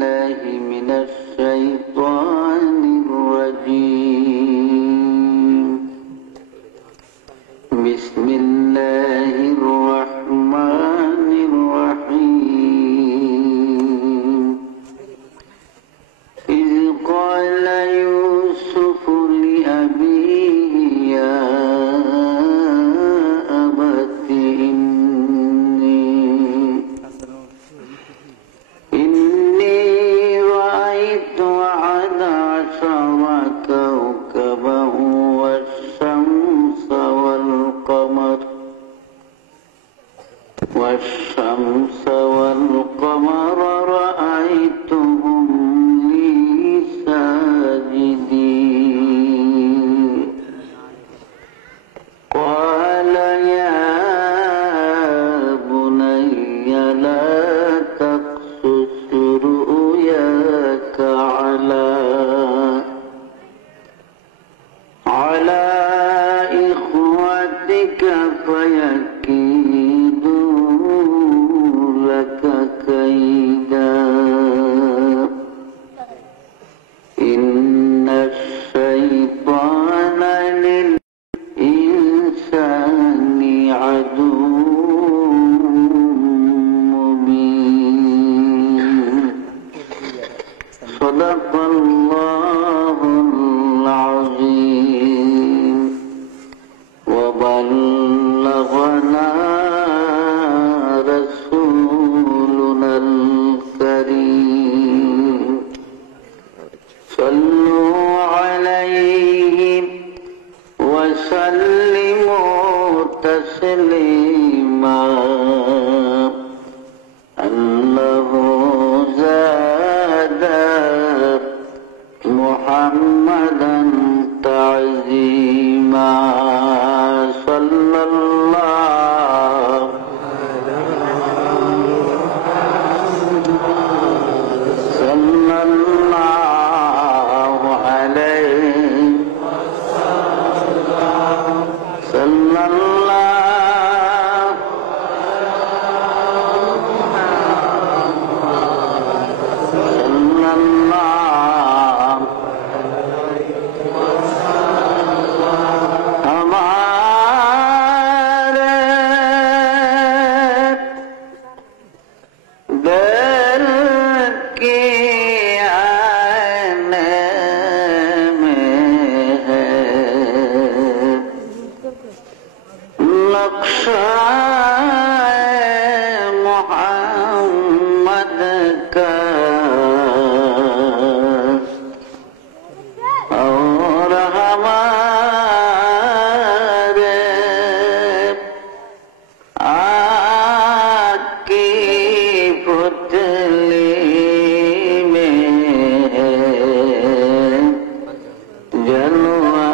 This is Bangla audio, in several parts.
بالله من الشيطان الرجيم بسم الله الرحمن الرحيم إذ قال يوسف لأبيه يا أبت إني رأيت أحد عشر كوكبا والشمس والقمر رأيتهم لي ساجدين قال يا بني لا تقصص رؤياك على إخوتك فيكيدوا لك كيدا إن الشيطان للإنسان عدو مبين صدق الله العظيم وبلغنا رسولنا الكريم صلوا عليه وسلموا تسليما أنه زاد محمدا تعظيما صلى الله عليه صلى الله मोहम्मद का और हमारे आकी पुतली में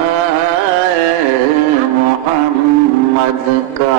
जलवाए मोहम्मद का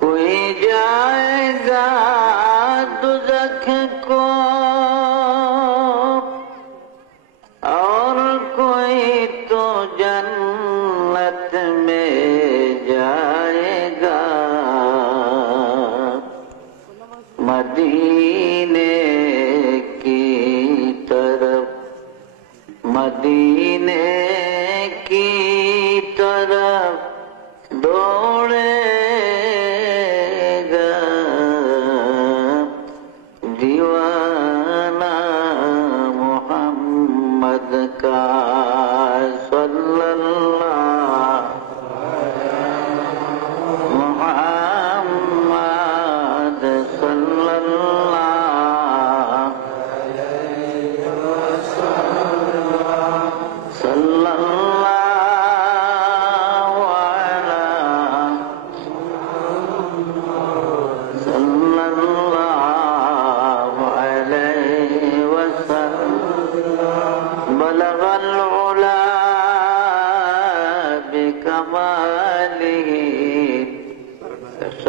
कोई जा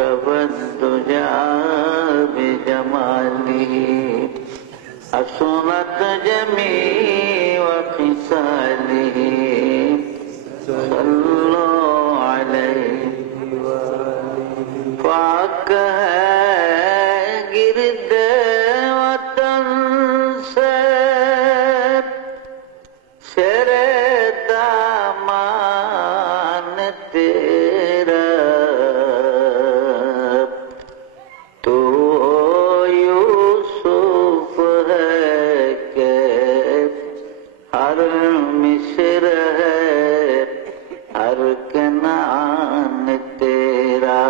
كشف الدجى بجماله حسنت جميع خصاله صلوا عليه پاک ہے گرد وطن سے شر دامان تیرا تو یوسف ہے کہ ہر مصر ہے ہر کنعان تیرا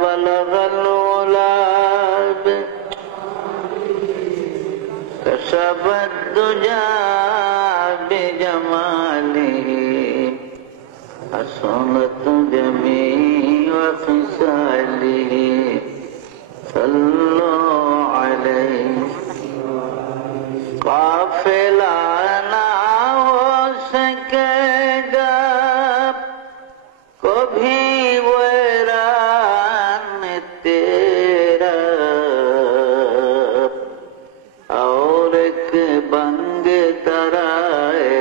بلغ العلا کشف الدجى بجماله حسنت جميع خصاله صلوا عليه قافلہ نہ ہو سکے گا کبھی ویران تیرا اور ایک بنگ ترائے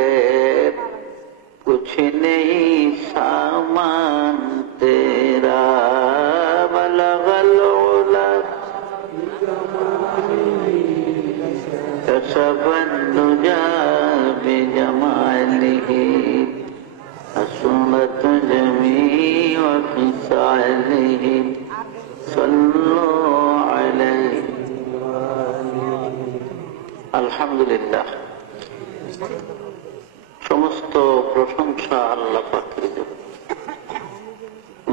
کچھ نہیں سامان تیرا بلغ العلا كشف الدجى بجماله حسنت جميع خصاله صلوا عليه আলহামদুলিল্লাহ। সমস্ত প্রশংসা আল্লাহ পাকের জন্য,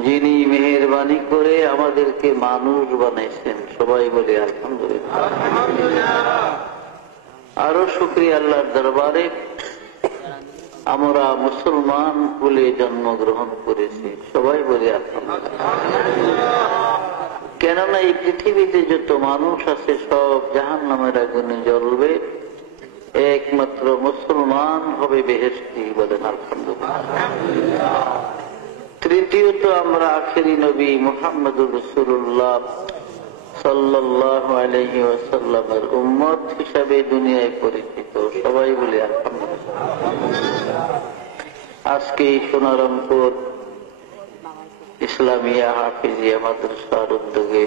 যিনি মেহেরবানি করে আমাদেরকে মানুষ বানাইছেন। সবাই বলি আলহামদুলিল্লাহ। আরো শুকরিয়া আল্লাহর দরবারে আমরা মুসলমান কুলে জন্মগ্রহণ করেছি। সবাই বলি আলহামদুলিল্লাহ। কেননা এই পৃথিবীতে যত মানুষ আছে সব জাহান্নামের আগুনে জ্বলবে, একমাত্র মুসলমান হবে বেহেশতি। বলেন আলহামদুলিল্লাহ। তৃতীয়ত আমরা আখেরি নবী মুহাম্মদুর রাসূলুল্লাহ সাল্লাল্লাহু আলাইহি ওয়াসাল্লামের উম্মত হিসাবে দুনিয়ায় পরিচিত। সবাই বলি আলহামদুলিল্লাহ। আজকে সোনারামপুর ইসলামিয়া হাফিজিয়া মাদ্রাসার উদ্যোগে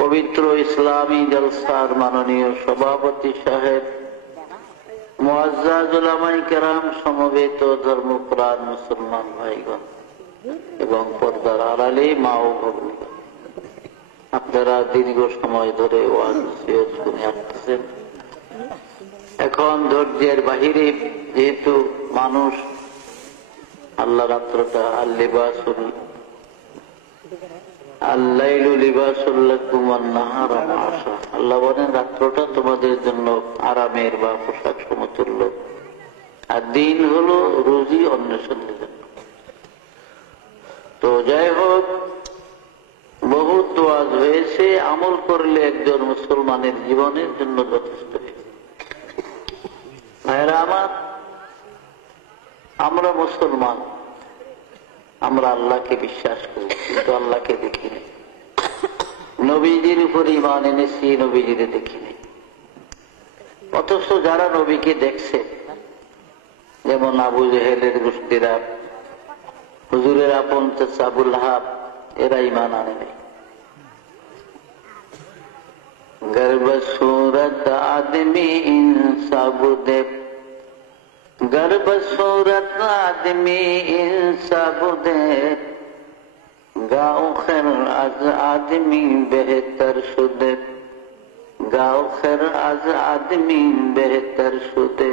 পবিত্র ইসলামী জলসার মাননীয় সভাপতি সাহেব, মুআজ্জাজ উলামায়ে কেরাম, সমবেত ধর্মপ্রাণ মুসলমান ভাইগণ এবং পর্দার আড়ালে মা ও ভগ্নীগণ, আপনারা দীর্ঘ সময় ধরে ওয়াজ নসিহত শুনে আসতেছেন। এখন ধৈর্যের বাহিরে, যেহেতু মানুষ আল্লাহ রাত্রটা আল্লাইলু লিবাসুল লাকুম ওয়ান নাহারু মাআশা, আল্লাহ বলেন রাত্রটা তোমাদের জন্য আরামের বা পোশাক সমতুল্য, আর দিন হলো রুজি অন্বেষণের জন্য। তো যাই হোক, বহুত ওয়াজ হয়েছে, আমল করলে একজন মুসলমানের জীবনের জন্য যথেষ্ট। ভাইরা আমার, আমরা মুসলমান, আমরা আল্লাহকে বিশ্বাস করি, কিন্তু আল্লাহকে দেখিনি। নবীজির উপর ঈমান এনেছি, নবীজিরে দেখিনি। অথচ যারা নবীকে দেখছে, যেমন আবু জেহেলের গোষ্ঠীরা, হুজুরের আপন চাচা আবুল আহাব, এরা ঈমান আনে নাই। গর্ব সুরত আদমি ইনসাবুদে, गर्भ सूरत आदमी इंसाबुदे, गाँव खैर आज आदमी बेहतर शुदे, गाँव खैर आज आदमी बेहतर शुदे,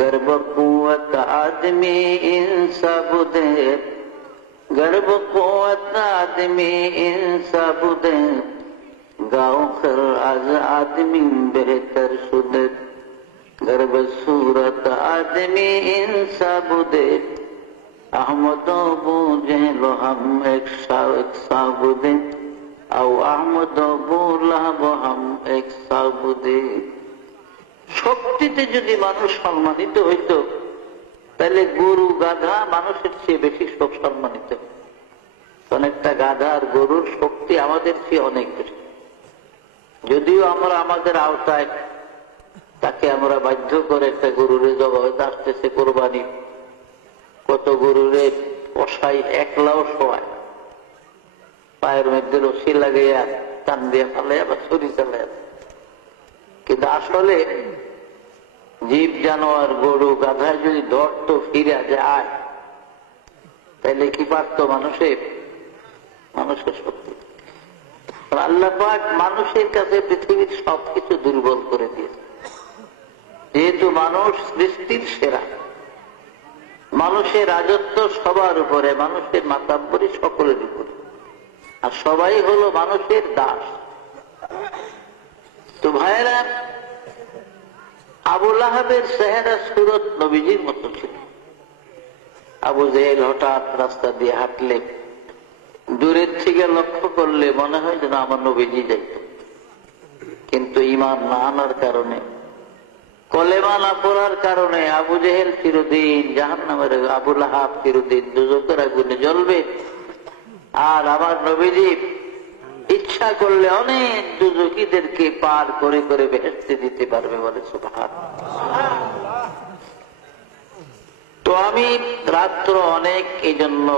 गर्भ कुवत आदमी इंसाबुदे, गर्भ कुवत आदमी इंसाबुदे, गाँव खैर आज आदमी बेहतर शुदे, गर्भ सूरत आदमी इंसाबुदे, अहमद बूझेलो हम एक साबुदे, आओ अहमद बुलाब हम एक साबुदे। শক্তিতে যদি মানুষ সম্মানিত হইত, তাহলে গরু গাধা মানুষের চেয়ে বেশি সব সম্মানিত। অনেকটা গাধা আর গরুর শক্তি আমাদের চেয়ে অনেক বেশি। যদিও আমরা আমাদের আওতায় তাকে আমরা বাধ্য করে একটা গরুরে জবাই আসতেছে কোরবানি, কত গরুরে কষাই একলাও শোয়ায়, পায়ের মধ্যে রশি লাগাইয়া টান দিয়ে ফেলে আবার ছুরি চালায়। কিন্তু আসলে জীব জানোয়ার গরু গাধায় যদি ধরত ফিরে যায়, তাহলে কি পারত মানুষের শক্তি? আল্লাহ পাক মানুষের কাছে পৃথিবীর সবকিছু দুর্বল করে দিয়েছে। যেহেতু মানুষ সৃষ্টির সেরা, মানুষের রাজত্ব সবার উপরে, মানুষের মাতাব্বরি সকলের উপরে, আর সবাই হলো মানুষের দাস। তো ভাইরা, আবু লাহাবের চেহারা সুরত নবীজির মতো ছিল। আবু জেহেল হঠাৎ রাস্তা দিয়ে হাঁটলে দূরের থেকে লক্ষ্য করলে মনে হয় যেন আমার নবীজি যাইত। কিন্তু ঈমান না আনার কারণে, কলেমা না পড়ার কারণে আবু জেহেল চিরদিন জাহান্নামের, আবু লাহাব চিরদিন দুজকের আগুনে জ্বলবে। আর আমার নবীজি ইচ্ছা করলে অনেক দুজকিদেরকে পার করে করে বেহেশতে দিতে পারবে, বলে সুবহানাল্লাহ। তো আমি রাত্র অনেক, এই জন্য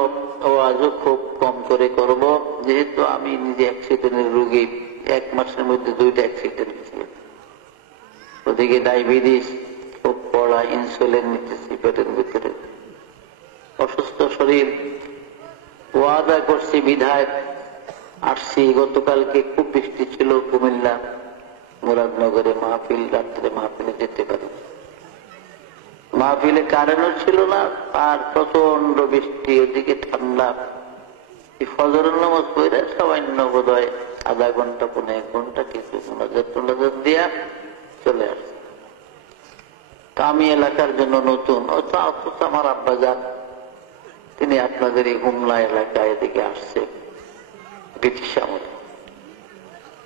ওয়াজও খুব কম করে করব, যেহেতু আমি নিজে অ্যাক্সিডেন্টের রোগী। 1 মাসের মধ্যে 2টা অ্যাক্সিডেন্ট হয়েছিল। ওদিকে ডায়াবেটিস খুব পড়া, ইনসুলিন নিতেছি পেটের ভিতরে, অসুস্থ শরীর। ওয়াদা করছি বিধায় আসছি। গতকালকে খুব বৃষ্টি ছিল কুমিল্লা মুরাদনগরে মাহফিল, রাত্রে মাহফিলে যেতে পারি। মাহফিলে কারেন্টও ছিল না, আর প্রচন্ড বৃষ্টি, ওদিকে ঠান্ডা। ফজরের নামাজ পড়ে সামান্য বোধ হয় আধা ঘন্টা 1.5 ঘন্টা কিছু মোনাজাত দিয়া চলে আসছে। আমি এলাকার জন্য নতুন, অথচ আমার আব্বাজান তিনি আপনাদের এই হুমলা এলাকায় এদিকে আসছে ব্রিটিশ আমলে।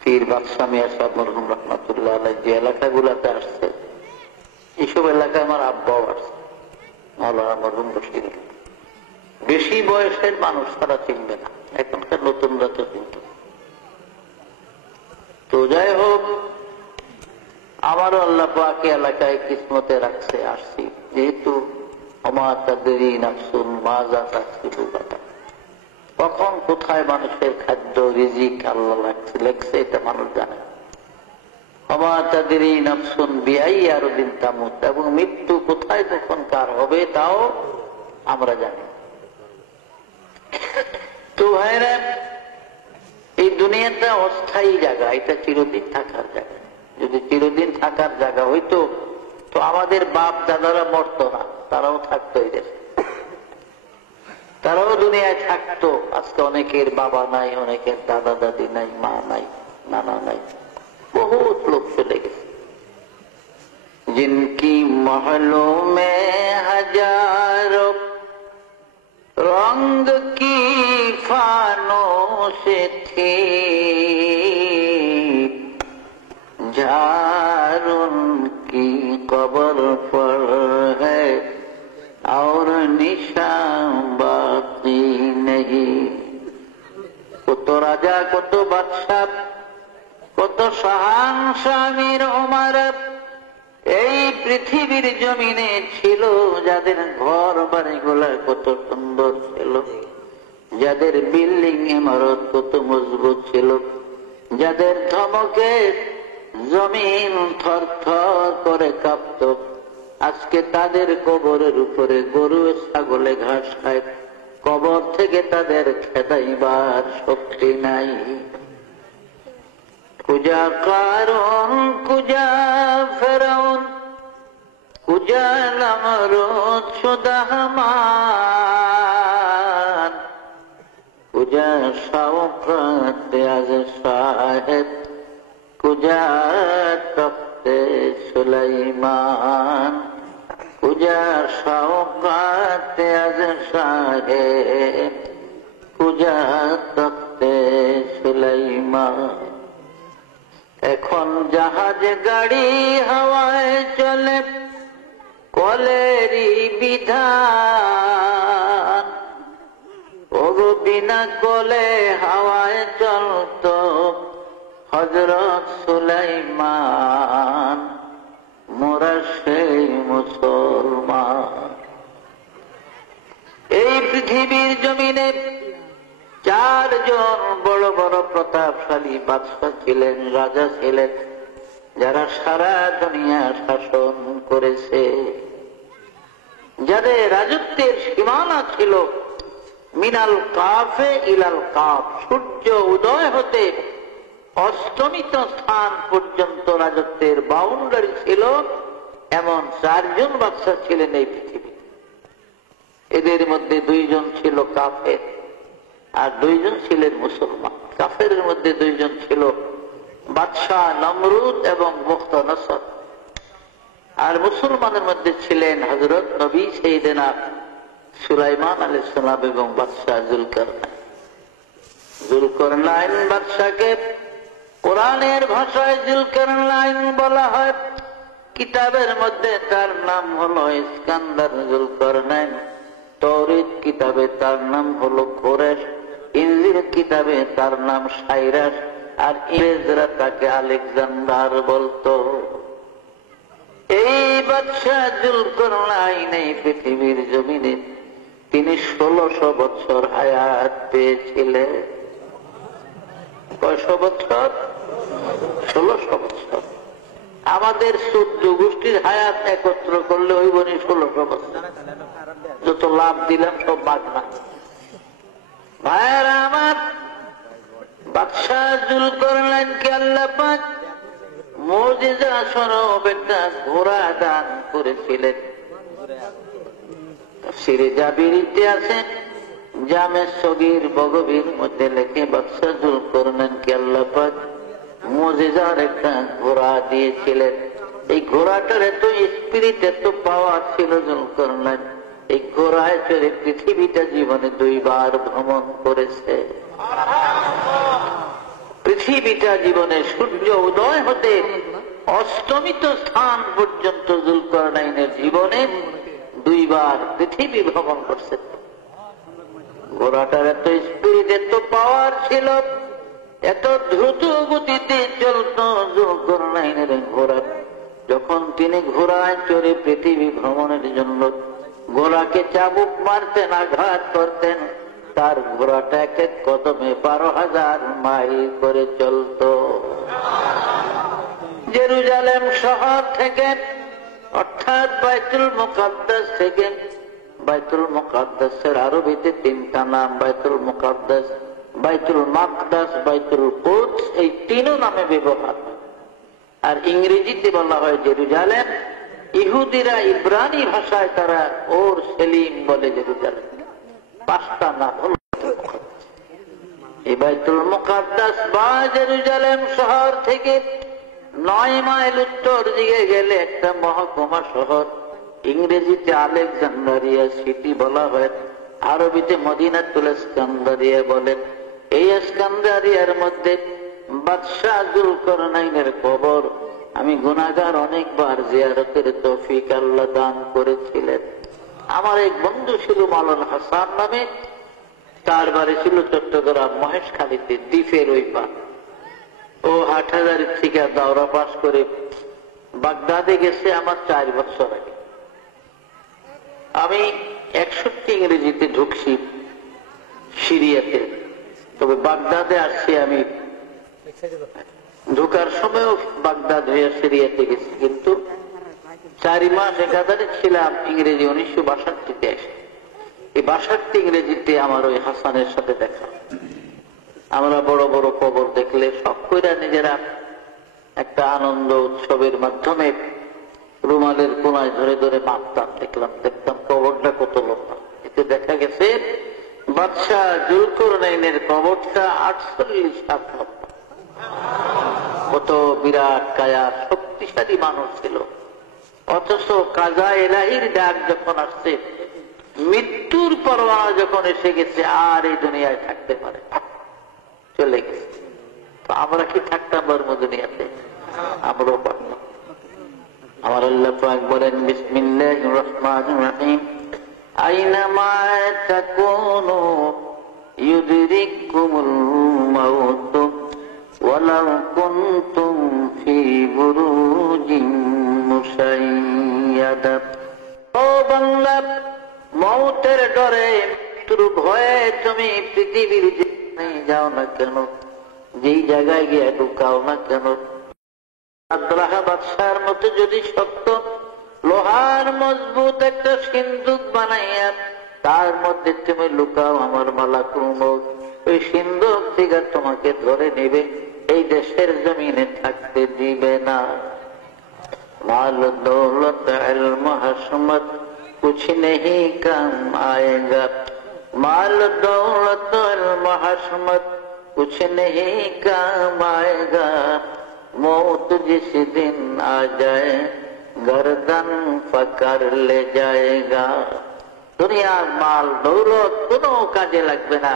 পীর বাদশাহ মিয়া সাহেব মরহুম রহমাতুল্লাহ আলাইহি যে এলাকাগুলাতে আসছে, এইসব এলাকায় আমার আব্বাও আসছে, মাওলানা মরহুম বশির। বেশি বয়সের মানুষ তারা চিনবে না, এখনকার নতুনরা তো চিনত। তো যাই হোক, আমারও আল্লাহ পাক এলাকায় কিসমতে রাখছে, আসছি। যেহেতু আমার তাদেরই নাফসুন মাজা তাকসিবু গাদা, কখন কোথায় মানুষের খাদ্য রিজিক আল্লাহ লেখছে এটা মানুষ জানে। আমার তাদেরই নাফসুন বিআই আরদিন তামুত, এবং মৃত্যু কোথায় কখন কার হবে তাও আমরা জানি। তো ভাইরা, এই দুনিয়াটা অস্থায়ী জায়গা, এটা চিরদিন থাকার জায়গা। যদি চিরদিন থাকার জায়গা হইতো তো আমাদের বাপ দাদারা মরতো না, তারাও থাকতো এই দেশে, তারাও দুনিয়ায় থাকতো। আজকে অনেকের বাবা নাই, অনেকের দাদা দাদি নাই, মা নাই, নানা নাই, বহুত লোক চলে গেছে। जिनकी महलों में हजारों रंग की फानोस थी, झार उनकी कब्र पर है और निशान बाकी नहीं। কত রাজা, কত বাদশা, কত শাহানশাহ আমির ওমরা এই পৃথিবীর জমিনে ছিল, যাদের ঘর বাড়িগুলা কত সুন্দর ছিল, যাদের বিল্ডিং ইমারত কত মজবুত ছিল, যাদের ধমকে জমিন থরথর করে কাঁপত। আজকে তাদের কবরের উপরে গরু ছাগলে ঘাস খায়, কবর থেকে তাদের খেদাইবার শক্তি নাই। কুজা কারণ, কুজা ফেরাউন, কুজা নমরুদ সুদাহমান, কুজা শাওকত আজ সাহেব, কুজা তখতে সুলাইমান, কুজা শাওকত আজ সাহেব, কুজা তখতে সুলাইমান। এখন জাহাজ গাড়ি হাওয়ায় চলে, কলেরই বিধান, ওগো বিনা বলে হাওয়ায় চলতো হযরত সুলাইমান, মোরা সেই মুসলমান। এই পৃথিবীর জমিনে 4 জন বড় বড় প্রতাপশালী বাদশাহ ছিলেন, রাজা ছিলেন, যারা সারা দুনিয়া শাসন করেছে, যাদের রাজত্বের সীমানা ছিল মিনাল কাফে ইলাল কাফ, সূর্য উদয় হতে অস্তমিত স্থান পর্যন্ত রাজত্বের বাউন্ডারি ছিল। এমন 4 জন বাদশাহ ছিলেন এই পৃথিবী। এদের মধ্যে 2 জন ছিল কাফের আর 2 জন ছিলেন মুসলমান। কাফের মধ্যে 2 জন ছিল বাদশাহ নমরুদ এবং মুখতানসর, আর মুসলমানের মধ্যে ছিলেন হযরত নবী সাইয়েদনা সুলাইমান আলাইহিস সালাম এবং বাদশাহ জুলকারনাইন। জুলকারনাইন বাদশাকে কোরআনের ভাষায় জুলকারনাইন বলা হয়, কিতাবের মধ্যে তার নাম হলো ইস্কান্দার জুলকারনাইন, তৌরাত কিতাবে তার নাম হলো কোরেশ, ইনজিল কিতাবে তার নাম সাইরাস, আর ইংরেজরা তাকে আলেকজান্ডার বলতো। এই বাদশাহ জুলকারনাইন এই পৃথিবীর জমিনে তিনি 1600 বছর হায়াত পেয়েছিলেন। কয়শো বছর? 1600 বছর। আমাদের 14 গোষ্ঠীর হায়াত একত্র করলে হইব নি 1600 বছর। যত লাভ দিলাম সব বাগনা। ভাইয়েরা আমার, বাদশাহ জুলকারনাইনকে আল্লাহ পাক মুজিজা স্বরূপ একটা ঘোড়া দান করেছিলেন। তাফসীরে জাবিরিতে আছে, জামে সগীর বগবীর মধ্যে লেখে বাদশাহ জুলকারনাইনকে আল্লাহ পাক মুজিজার একটা ঘোড়া দিয়েছিলেন। এই ঘোড়াটার এত স্পিরিট, এত পাওয়ার ছিল জুলকারনাইন, এই ঘোড়ায় চড়ে পৃথিবীটা জীবনে 2 বার ভ্রমণ করেছে। পৃথিবীটা জীবনে সূর্য উদয় হতে অস্তমিত স্থান পর্যন্ত জুলকারনাইনের জীবনে 2 বার পৃথিবী ভ্রমণ করছে। ঘোড়াটার এত স্পিরিট, এত পাওয়ার ছিল, এত দ্রুত গতিতে চলত জুলকারনাইনের ঘোড়া। যখন তিনি ঘোড়ায় চড়ে পৃথিবী ভ্রমণের জন্য ঘোড়াকে চাবুক মারতেন, আঘাত করতেন, তার ঘোড়াটা এক এক কদমে 12,000 মাইল করে চলত। জেরুজালেম শহর থেকে, অর্থাৎ বাইতুল মুকাদ্দাস থেকে, বাইতুল মুকাদ্দাসের আরবিতে 3টা নাম, বাইতুল মুকাদ্দাস, বাইতুল মাকদাস, বাইতুল কুদস, এই 3 নামে ব্যবহার। আর ইংরেজিতে বলা হয় জেরুজালেম। ইহুদিরা ইব্রানি ভাষায় তারা ওর সেলিম বলে জেরুজালেম। 5টা নাম হল। এই বাইতুল মুকাদ্দাস বা জেরুজালেম শহর থেকে 9 মাইল উত্তর দিকে গেলে একটা মহকুমা শহর, ইংরেজিতে আলেকজান্ডারিয়া সিটি বলা হয়, আরবিতে মদিনাতুল ইস্কান্দারিয়া বলেন। এই ইস্কান্দারিয়ার মধ্যে বাদশাহ জুলকারনাইনের কবর আমি গুনাহগার অনেকবার জিয়ারতের তৌফিক আল্লাহ দান করেছিলেন। আমার এক বন্ধু ছিল মাওলানা হাসান নামে, তার বাড়ি ছিল চট্টগ্রাম মহেশখালীতে, দ্বীপের ওই পার। ও হাটহাজারী থেকে দাওরা পাস করে বাগদাদে গেছে আমার 4 বছর আগে। আমি 61 ইংরেজিতে ঢুকছি সিরিয়াতে, তবে বাগদাদে আসছি আমি ঢোকার সময়ও বাগদাদ হয়ে সিরিয়াতে গেছি, কিন্তু 4 মাস একাধারে ছিলাম ইংরেজি 1962-তে এসে। এই 62 ইংরেজিতে আমার ওই হাসানের সাথে দেখা। আমরা বড় বড় কবর দেখলে সব কইরা নিজেরা একটা আনন্দ উৎসবের মাধ্যমে রুমালের কোনায় ধরে ধরে মাপতাম, দেখতাম কবরটা কত লম্বা। এতে দেখা গেছে বাদশাহ জুলকারনাইনের কবরটা 48 হাত লম্বা। কত বিরাট কায়া, শক্তিশালী মানুষ ছিল। অথচ কাজা এলাহির ডাক যখন আসছে, মৃত্যুর পরোয়ানা যখন এসে গেছে, আর এই দুনিয়ায় থাকতে পারে, চলে গেছে। তো আমরা কি থাকতাম দুনিয়াতে? আমরাও পারলাম। আমার আল্লাহ পাক বলেন, বিসমিল্লাহির রহমানির রহিম, আইনামা তাকুনু ইউদরিকুমুল মাউত ওয়ালাউ কুনতুম ফি বুরুজিন মুশাইয়াদা। ও বান্দা, মৌতের ডরে, মৃত্যুর ভয়ে তুমি পৃথিবীর যেখানে যাও না কেন, যেই জায়গায় গিয়ে ঢুকাও না কেন, আব্রাহা বাদশার মতো যদি সত্য লোহার মজবুত একটা সিন্দুক বানাইয়া তার মধ্যে তুমি লুকাও, আমার মালাকুল মউত ওই সিন্দুক থেকে তোমাকে ধরে নেবে, এই দেশের জমিনে থাকতে দিবে না। মাল দৌলত ইলম হশমত कुछ नहीं काम आएगा, माल दौलत इल्म हशमत कुछ नहीं काम आएगा, मौत जिस दिन आ जाए गर्दन पकड़ ले जाएगा। দুনিয়ার মাল দৌলত কোনো কাজে লাগবে না।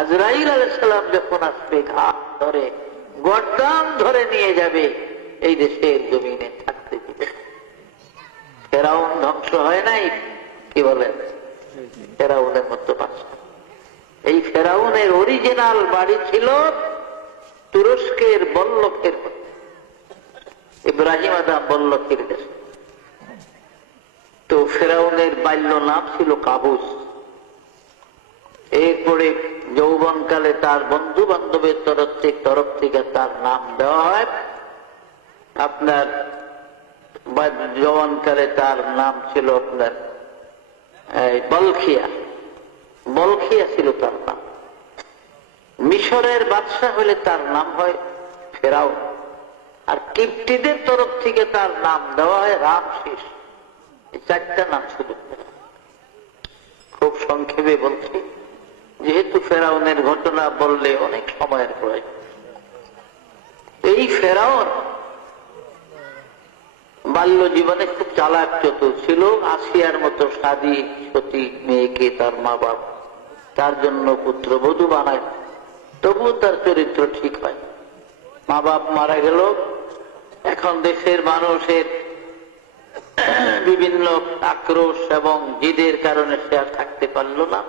আজরাইল আলাইহিস সালাম যখন আসবে ঘাট ধরে গর্দান ধরে নিয়ে যাবে, এই দেশের জমিনে থাকতে দিবে। ফেরাউন ধ্বংস হয় নাই, কি বলেন? ফেরাউনের মতো বাদশা। এই ফেরাউনের অরিজিনাল বাড়ি ছিল তুরস্কের বল্লকের মধ্যে, ইব্রাহিম আদম বল্লকের দেশে। তো ফেরাউনের বাল্য নাম ছিল কাবুস। এরপরে যৌবনকালে তার বন্ধু বান্ধবের তরফ থেকে তার নাম দেওয়া হয় আপনার, জওয়ানকালে তার নাম ছিল আপনার বলখিয়া। বলখিয়া ছিল তার নাম। মিশরের বাদশা হলে তার নাম হয় ফেরাউন, আর কিপ্টিদের তরফ থেকে তার নাম দেওয়া হয় রামসিস। এই চারটা নাম ছিল। খুব সংক্ষেপে বলছি, যেহেতু ফেরাউনের ঘটনা বললে অনেক সময়ের প্রয়োজন। এই ফেরাউন বাল্য জীবনে খুব চালাক চতুর ছিল। আসিয়ার মতো সাদী সতী মেয়েকে তার মা বাপ তার জন্য পুত্রবধূ বানায়, তবুও তার চরিত্র ঠিক হয়। মা বাপ মারা গেল। এখন দেশের মানুষের বিভিন্ন আক্রোশ এবং জিদের কারণে সে আর থাকতে পারল না।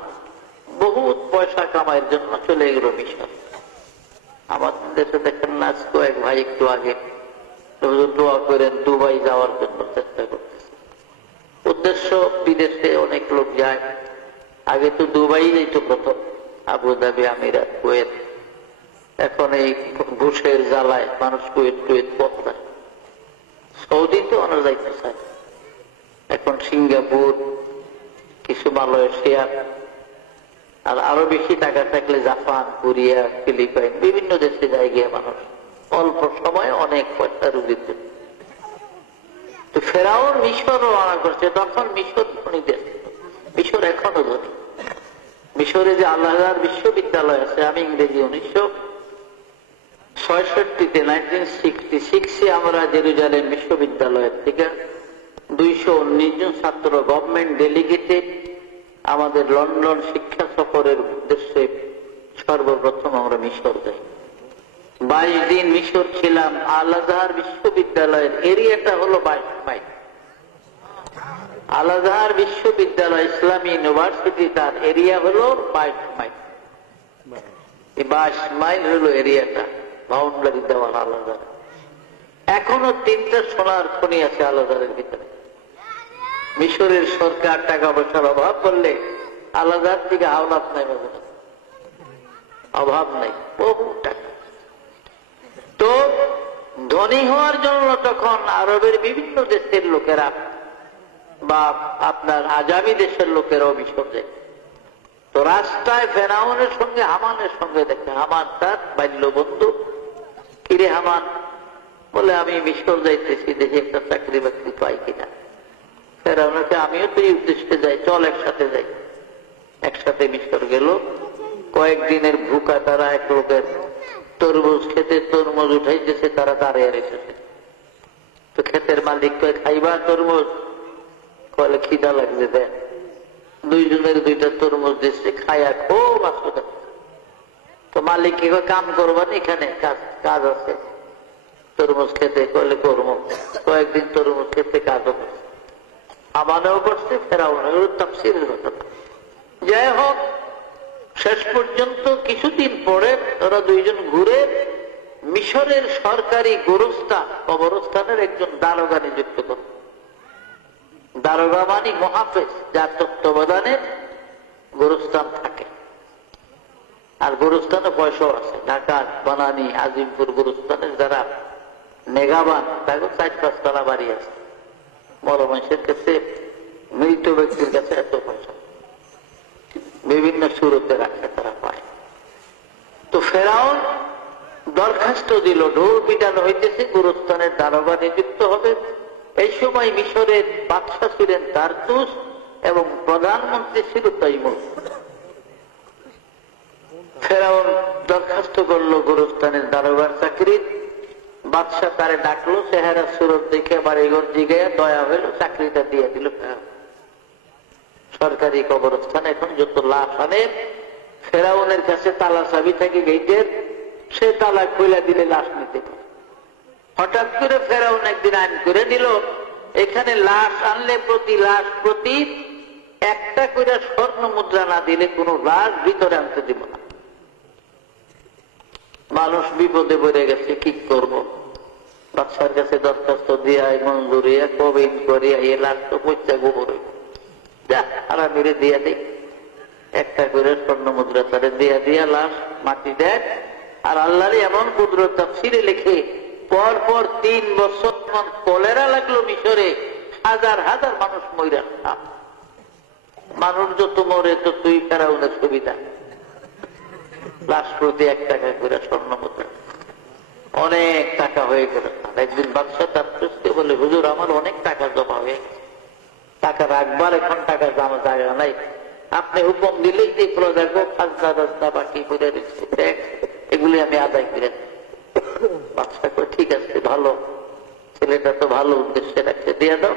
বহুত পয়সা কামাইয়ের জন্য চলে গেল মিশর। আমাদের দেশে দেখেন না, কয়েক ভাই একটু আগে দোয়া করেন দুবাই যাওয়ার জন্য চেষ্টা করতেছে। উদ্দেশ্য বিদেশে অনেক লোক যায়। আগে তো দুবাই যেত প্রথম, আবুধাবি, আমিরাত, কুয়েত। এখন এই ঘুষের জ্বালায় মানুষ কুয়েত টুয়েত পথ। সৌদি তো অনেক যাইতে চায়। এখন সিঙ্গাপুর, কিছু মালয়েশিয়া, আর আরো বেশি টাকা থাকলে জাপান, কোরিয়া, ফিলিপাইন, বিভিন্ন দেশে যায় গিয়ে মানুষ অল্প সময় অনেক পয়সা রুজির জন্য। তো ফেরাউন মিশর রওনা করছে। তখন মিশর ধনী দেশ, মিশর এখনো ধনী। মিশরে যে আল আজহার বিশ্ববিদ্যালয় আছে, আমি ইংরেজি 1966-তে 1966 আমরা জেরুজালেম বিশ্ববিদ্যালয়ের থেকে 219 জন ছাত্র গভর্নমেন্ট ডেলিগেটেড আমাদের লন্ডন শিক্ষা সফরের উদ্দেশ্যে সর্বপ্রথম আমরা মিশর যাই। 22 দিন মিশর ছিলাম। আল আজহার বিশ্ববিদ্যালয়ের এরিয়াটা হলো 22 মাইল। আল আজহার বিশ্ববিদ্যালয় ইসলামী ইউনিভার্সিটি, তার এরিয়া হলো 22 মাইল। এই 22 মাইল হলো এরিয়াটা, বাউন্ডারি দেওয়া আল আজহার। এখনো 3টা সোনার খনি আছে আল আজহারের ভিতরে। মিশরের সরকার টাকা পয়সার অভাব করলে আল আজহার থেকে হাওলাত নাই, অভাব নাই, বহু টাকা। তো ধনী হওয়ার জন্য তখন আরবের বিভিন্ন দেশের লোকেরা বা আপনার আজামি দেশের লোকেরাও মিশর যায়। তো রাস্তায় ফেরাউনের সঙ্গে হামানের সঙ্গে দেখে। হামান তার বাল্য বন্ধু। কিরে হামান? বলে আমি মিশর যাইতেছি, দেখি একটা চাকরি বাকরি পাই কিনা। ফেরাউনকে আমিও তো এই উদ্দেশ্যে যাই, চল একসাথে যাই। একসাথে মিশর গেল। কয়েকদিনের ভুকা তারা এক লোকের তরমুজ খেতে, তরমুজ উঠাইতেছে, তারা দাঁড়িয়ে রেখেছে। তো ক্ষেতের মালিক কয়, খাইবা তরমুজ? কলে খিদা লাগছে, দেন। 2 জনের 2টা তরমুজ দিচ্ছে, খাইয়া খুব আসতে। তো মালিক কি কাম করবেন? এখানে কাজ আছে তরমুজ খেতে। কলে করবো। কয়েকদিন তরমুজ খেতে কাজও করছে, আমানেও করছে, ফেরাউনেও। তাফসীরের ঘটনা। যাই হোক, শেষ পর্যন্ত কিছুদিন পরে ওরা দুইজন ঘুরে মিশরের সরকারি কবরস্থানের একজন দারোগা নিযুক্ত করে। দারোগা মানে মহাফেজ, যার তত্ত্বাবধানে গোরস্থান থাকে। আর গোরস্থানে পয়সা আছে, ঢাকা, বানানি, আজিমপুর গোরস্থানের যারা মেঘাবান তাকে 4-5 তলা বাড়ি আছে। বড় মানুষের কাছে, মৃত ব্যক্তির কাছে এত পয়সা বিভিন্ন সুরতে রাখে, তারা পায়। তো ফেরাউন দরখাস্ত দিল, ঢোল পিটানো হইতেছে, গোরস্থানের দারোগা নিযুক্ত হবে। এই সময় মিশরের বাদশা ছিলেন তারতুস এবং প্রধানমন্ত্রী ছিল তৈমুর। ফেরাউন দরখাস্ত করলো গোরস্থানের দারোগার চাকরির। বাদশা তারে ডাকলো, চেহারা সুরত দেখে বাড়িঘর জিগাইয়া দয়া হইল, চাকরিটা দিয়ে দিল। সরকারি কবরস্থানে এখন যত লাশ আনে, ফেরাউনের কাছে তালা চাবি থাকে গেটের, সে তালা খুলে দিলে লাশ নিতে পারে। হঠাৎ করে ফেরাউন একদিন আইন করে দিল, এখানে লাশ আনলে প্রতি লাশ প্রতি 1টা করে স্বর্ণ মুদ্রা না দিলে কোন লাশ ভিতরে আনতে দিব না। মানুষ বিপদে পড়ে গেছে, কি করব? বাদশার কাছে দরখাস্ত দিয়া মঞ্জুরিয়া কবিন করিয়া এ লাশ তো পয়সা গোবর যা আরা মেরে দিয়া দিই। 1টা করে স্বর্ণ মুদ্রা তারে দিয়া দিয়া লাশ মাটি দেয়। আর আল্লাহর এমন কুদরত, তাফসীরে লেখে পরপর 3 বছর কলেরা লাগলো মিশরে, হাজার হাজার মানুষ মইরা। মানুষ যত মরে তো তুই ফেরাউনের সুবিধা। লাশ প্রতি 1 টাকা করে স্বর্ণ মুদ্রা, অনেক টাকা হয়ে গেল। একদিন বাদশা তারতুসকে বলে, হুজুর আমার অনেক টাকা জমা হয়ে গেছে, টাকা রাখবার এখন টাকা জমা জায়গা নাই, আপনি হুকুম দিলেই যে প্রজাকে খাজনা রাস্তা বাকি করে রেখেছে এগুলি আমি আদায় করে। বাদশা করে ঠিক আছে, ভালো ছেলেটা তো ভালো উদ্দেশ্যে রাখছে, দিয়ে দাও।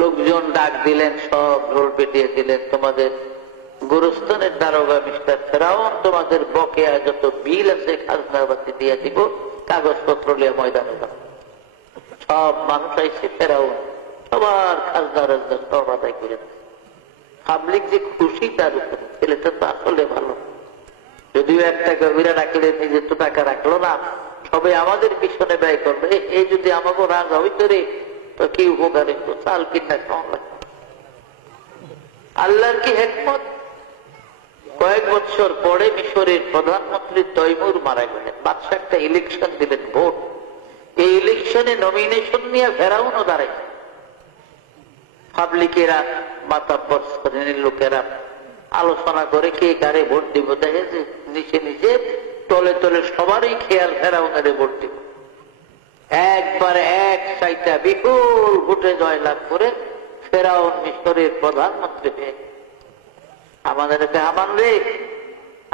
লোকজন ডাক দিলেন, সব ঢোল পেটিয়ে দিলেন, তোমাদের গোরস্থানের দারোগা মিস্টার ফেরাউন তোমাদের বকেয়া যত বিল আছে খাজনা বাতি দিয়ে দিব, কাগজপত্র নিয়ে ময়দানে যাও। সব মানুষ আইসে, ফেরাউন সবার খাজনা রাজনা সব আদায় করে। পাবলিক যে খুশি তার উপরে, ছেলেটা তো আসলে ভালো, যদিও 1 টাকা করে রাখলে নিজের তো টাকা রাখলো না, সবাই আমাদের পিছনে ব্যয় করবে। এই যদি আমাকে রাজা হইতো রে তো কি উপকার হইতো, চাল কিনা খাওয়া লাগবে। আল্লাহর কি হিকমত! কয়েক বছর পরে মিশরের প্রধানমন্ত্রী তৈমুর মারা গেলেন। বাদশা একটা ইলেকশন দিলেন, ভোট। এই ইলেকশনে নমিনেশন নিয়ে ফেরাউনও দাঁড়াইছে। পাবলিকেরা, মাতাব্বর শ্রেণীর লোকেরা আলোচনা করে কে কারে ভোট দিব। দেখেছে নিচে নিচে তলে তলে সবারই খেয়াল ফেরাউনের ভোট দিব। একবারে 1 সাইটা বিপুল ভোটে জয়লাভ করে ফেরাউন মিশরের প্রধানমন্ত্রী হয়ে। আমাদের হামান রে,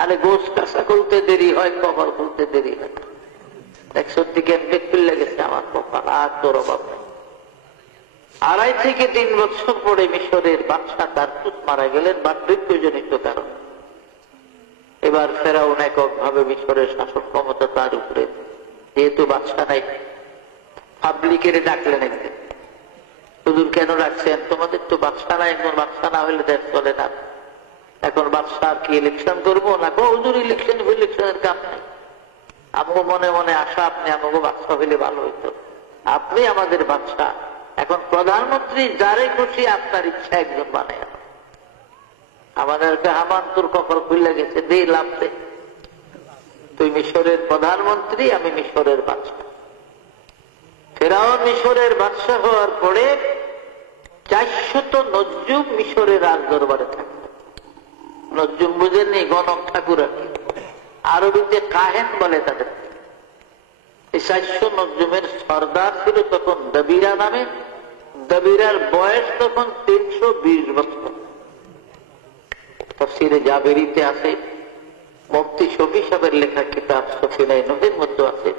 আরে গোস কাঁচা খুলতে দেরি হয়, কপাল খুলতে দেরি হয়। 100 দিকে খুলে গেছে আমার কপাল, আর তোর অভাব নেই। 2.5 থেকে 3 বছর পরে মিশরের বাদশা তারতুস মারা গেলেন বার্ধক্যজনিত কারণ। এবার ফেরাউন এককভাবে মিশরের শাসন ক্ষমতা তার উপরে, যেহেতু বাদশা নাই, পাবলিকের ডাকলেন একদিন, হুজুর কেন রাখছেন? তোমাদের তো বাদশা নাই, একজন বাদশা না হলে দেশ চলে না। এখন বাদশা কি ইলেকশন করবো না? হুজুর ইলেকশনের কাম নাই, আমাকে মনে মনে আশা আপনি আমাকে বাদশা হইলে ভালো হইতো। আপনি আমাদের বাদশা, এখন প্রধানমন্ত্রী যারে খুশি আপনার ইচ্ছা একজন বানায়। আমাদেরকে হামান তোর কপাল খুলে গেছে, দে লাভ দে, তুই মিশরের প্রধানমন্ত্রী, আমি মিশরের বাদশা। ফেরাউন মিশরের বাদশা হওয়ার পরে 400 নজ্জুম মিশরের রাজ দরবারে থাকে। নজ্জুম বুঝেননি? গণক ঠাকুর আর কি, আরবিতে কাহেন বলে তাদের। এই 400 নজ্জুমের সর্দার ছিল তখন দবিরা নামে। দবিরার বয়স তখন 320 বছর। তাফসীরে জাবেরিতে আছে, মুফতি শফি সাহেবের লেখা কিতাব সফিনায়ে নূহের মধ্যে আছে,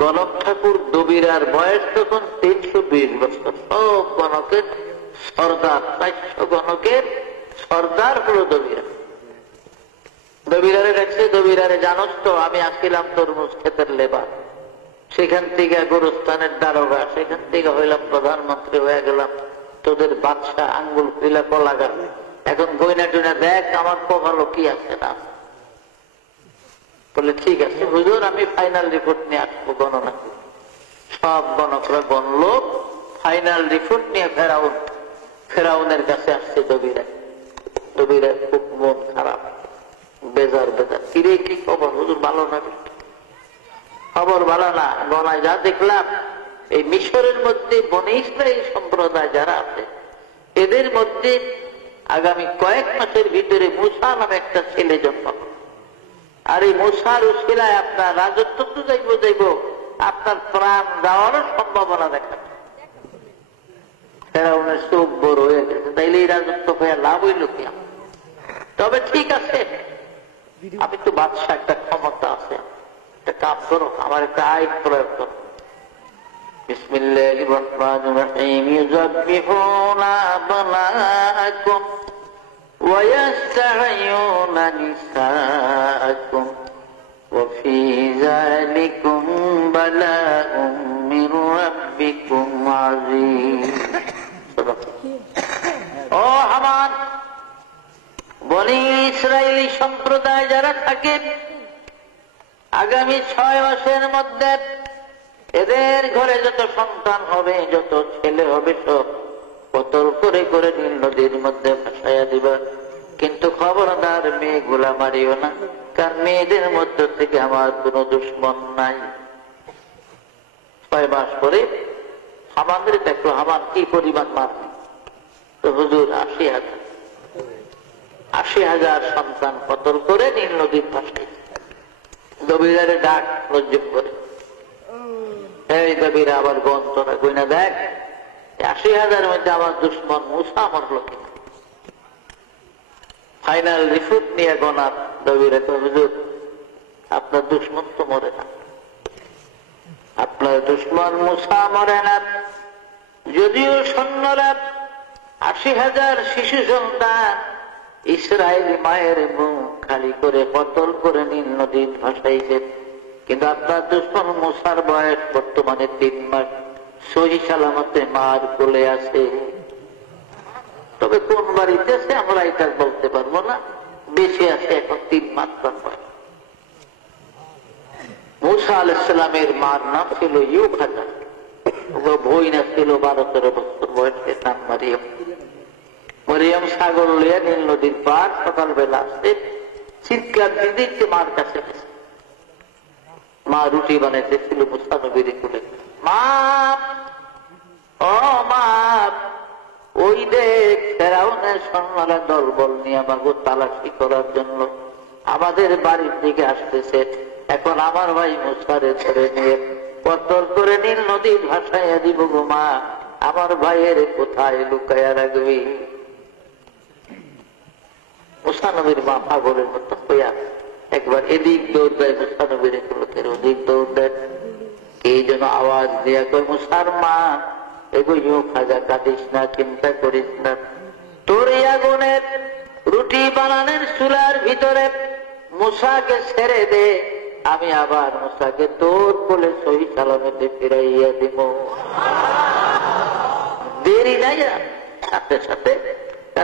গণক ঠাকুর দবিরার বয়স তখন 320 বছর। সব গণকের সর্দার, 400 গণকের সর্দার হলো দবিরা। দবিরারে ডাকছে, দবিরারে জানোস তো আমি আসছিলাম তরমুজ ক্ষেতের লেবার, সেখান থেকে গোরস্থানের দারোগা, সেখান থেকে হইলাম প্রধানমন্ত্রী হয়ে গেলাম, তোদের বাদশা আঙ্গুল খুলে কলা গাছ এখন গয়না টুনা দেখ আমার কপালও কি আছে না। বলে ঠিক আছে হুজুর, আমি ফাইনাল রিপোর্ট নিয়ে আসবো, গণনা সব গণকরা গণলো, ফাইনাল রিপোর্ট নিয়ে ফেরাউনের কাছে আসছে দবিরা। দবিরা খুব মন খারাপ, বেজার বেজার, ফিরে কি খবর হুজুর? ভালো না, খবর ভালো না। গণায় যা দেখলাম, এই মিশরের মধ্যে বনে ইসরায়েল সম্প্রদায় যারা আছে এদের মধ্যে আগামী কয়েক মাসের ভিতরে মুসা নামে একটা ছেলে জন্ম, আর এই মুসার উসিলায় আপনার রাজত্ব তো যাইব, আপনার প্রাণ যাওয়ারও সম্ভাবনা দেখা। ফেরাউনের চোখ বড় হয়ে গেছে, তাইলে এই রাজত্ব হয়ে লাভ হইল কি? তবে ঠিক আছে, আমি তো বাদশা, একটা ক্ষমতা আছে, একটা কাজ করো, আমার একটা আইন প্রয়োগ করো। বিসমিল্লাহির রহমানির রহিম। ইউযাব্বিহুনা আবনাআকুম ওয়া ইয়াসতাহয়ুনা নিসাআকুম ওয়া ফী যালিকুম বালাউম মির রাব্বিকুম আযীম। ও হামান, বনি ইসরায়েলি সম্প্রদায় যারা থাকে, আগামী 6 মাসের মধ্যে এদের ঘরে যত সন্তান হবে, যত ছেলে হবে, সব কতল করে করে নীল নদীর মধ্যে ভাসাইয়া দিবা। কিন্তু খবরদার মেয়েগুলা মারিও না, কারণ মেয়েদের মধ্য থেকে আমার কোন দুশ্মন নাই। 6 মাস পরে হামানদের দেখলো, হামান কি পরিমাণ মারবে? তো হুজুর 80,000 সন্তান কতল করে নীল নদীর ভাসাই। দবিরারে ডাক লজ্জম করে, এই দবিরা আবার গন্তরা গইনা দেখ 80,000 মধ্যে আমার দুশ্মন মুসা মরল কিনা। ফাইনাল রিপোর্ট নিয়ে গনার দবিরা তো, হুজুর আপনার দুশ্মন তো মরে না, আপনার দুশ্মন মুসা মরে না। যদিও সৈন্যরা 80,000 শিশু সন্তান ইসরায়েল মায়ের মুখ খালি করে কতল করে নীল নদীর ভাসাইছে, কিন্তু আপনার দুশ্মন মুসার বয়স বর্তমানে 3 মাস, সহি সালামতে মার কোলে আছে। তবে কোন বাড়িতে আছে আমরা এটা বলতে পারবো না, বেশি আছে এখন 3 মাস বয়স। মুসা আলাইহিস সালামের মার নাম ছিল ইউখাজা, বইনা ছিল 12-13 বছর বয়সের, নাম মারিয়াম। মরিয়ম সাগর লইয়া নীল নদীর পার সকালবেলা আসছে, চিৎকার দিতে মার কাছে গেছে। মা রুটি বানাইতেছিল মুসা নবীর কোলে। মা, ও মা, ওই দেখ ফেরাউনের সৈন্যরা দলবল নিয়ে আমাকে তালাশি করার জন্য আমাদের বাড়ির দিকে আসতেছে। এখন আমার ভাই মুসারে ধরে নিয়ে কতল করে নীল নদীর ভাসাইয়া দিব গো মা, আমার ভাইয়ের কোথায় লুকাইয়া রাখবি? মুসা নবীর মা পাগলের মতো হইয়া একবার এদিক দৌড় দেয়, মুসা নবীর লোকের ওদিক দৌড় দেয়। এই জন্য আওয়াজ দিয়া কই, মুসার মা এগুলো খাজা, কাঁদিস না, চিন্তা করিস না, তোর আগুনের রুটি বানানোর চুলার ভিতরে মুসাকে ছেড়ে দে, আমি আবার মুসাকে তোর কোলে সহি সালামতে ফিরাইয়া দিব। দেরি নাই, সাথে সাথে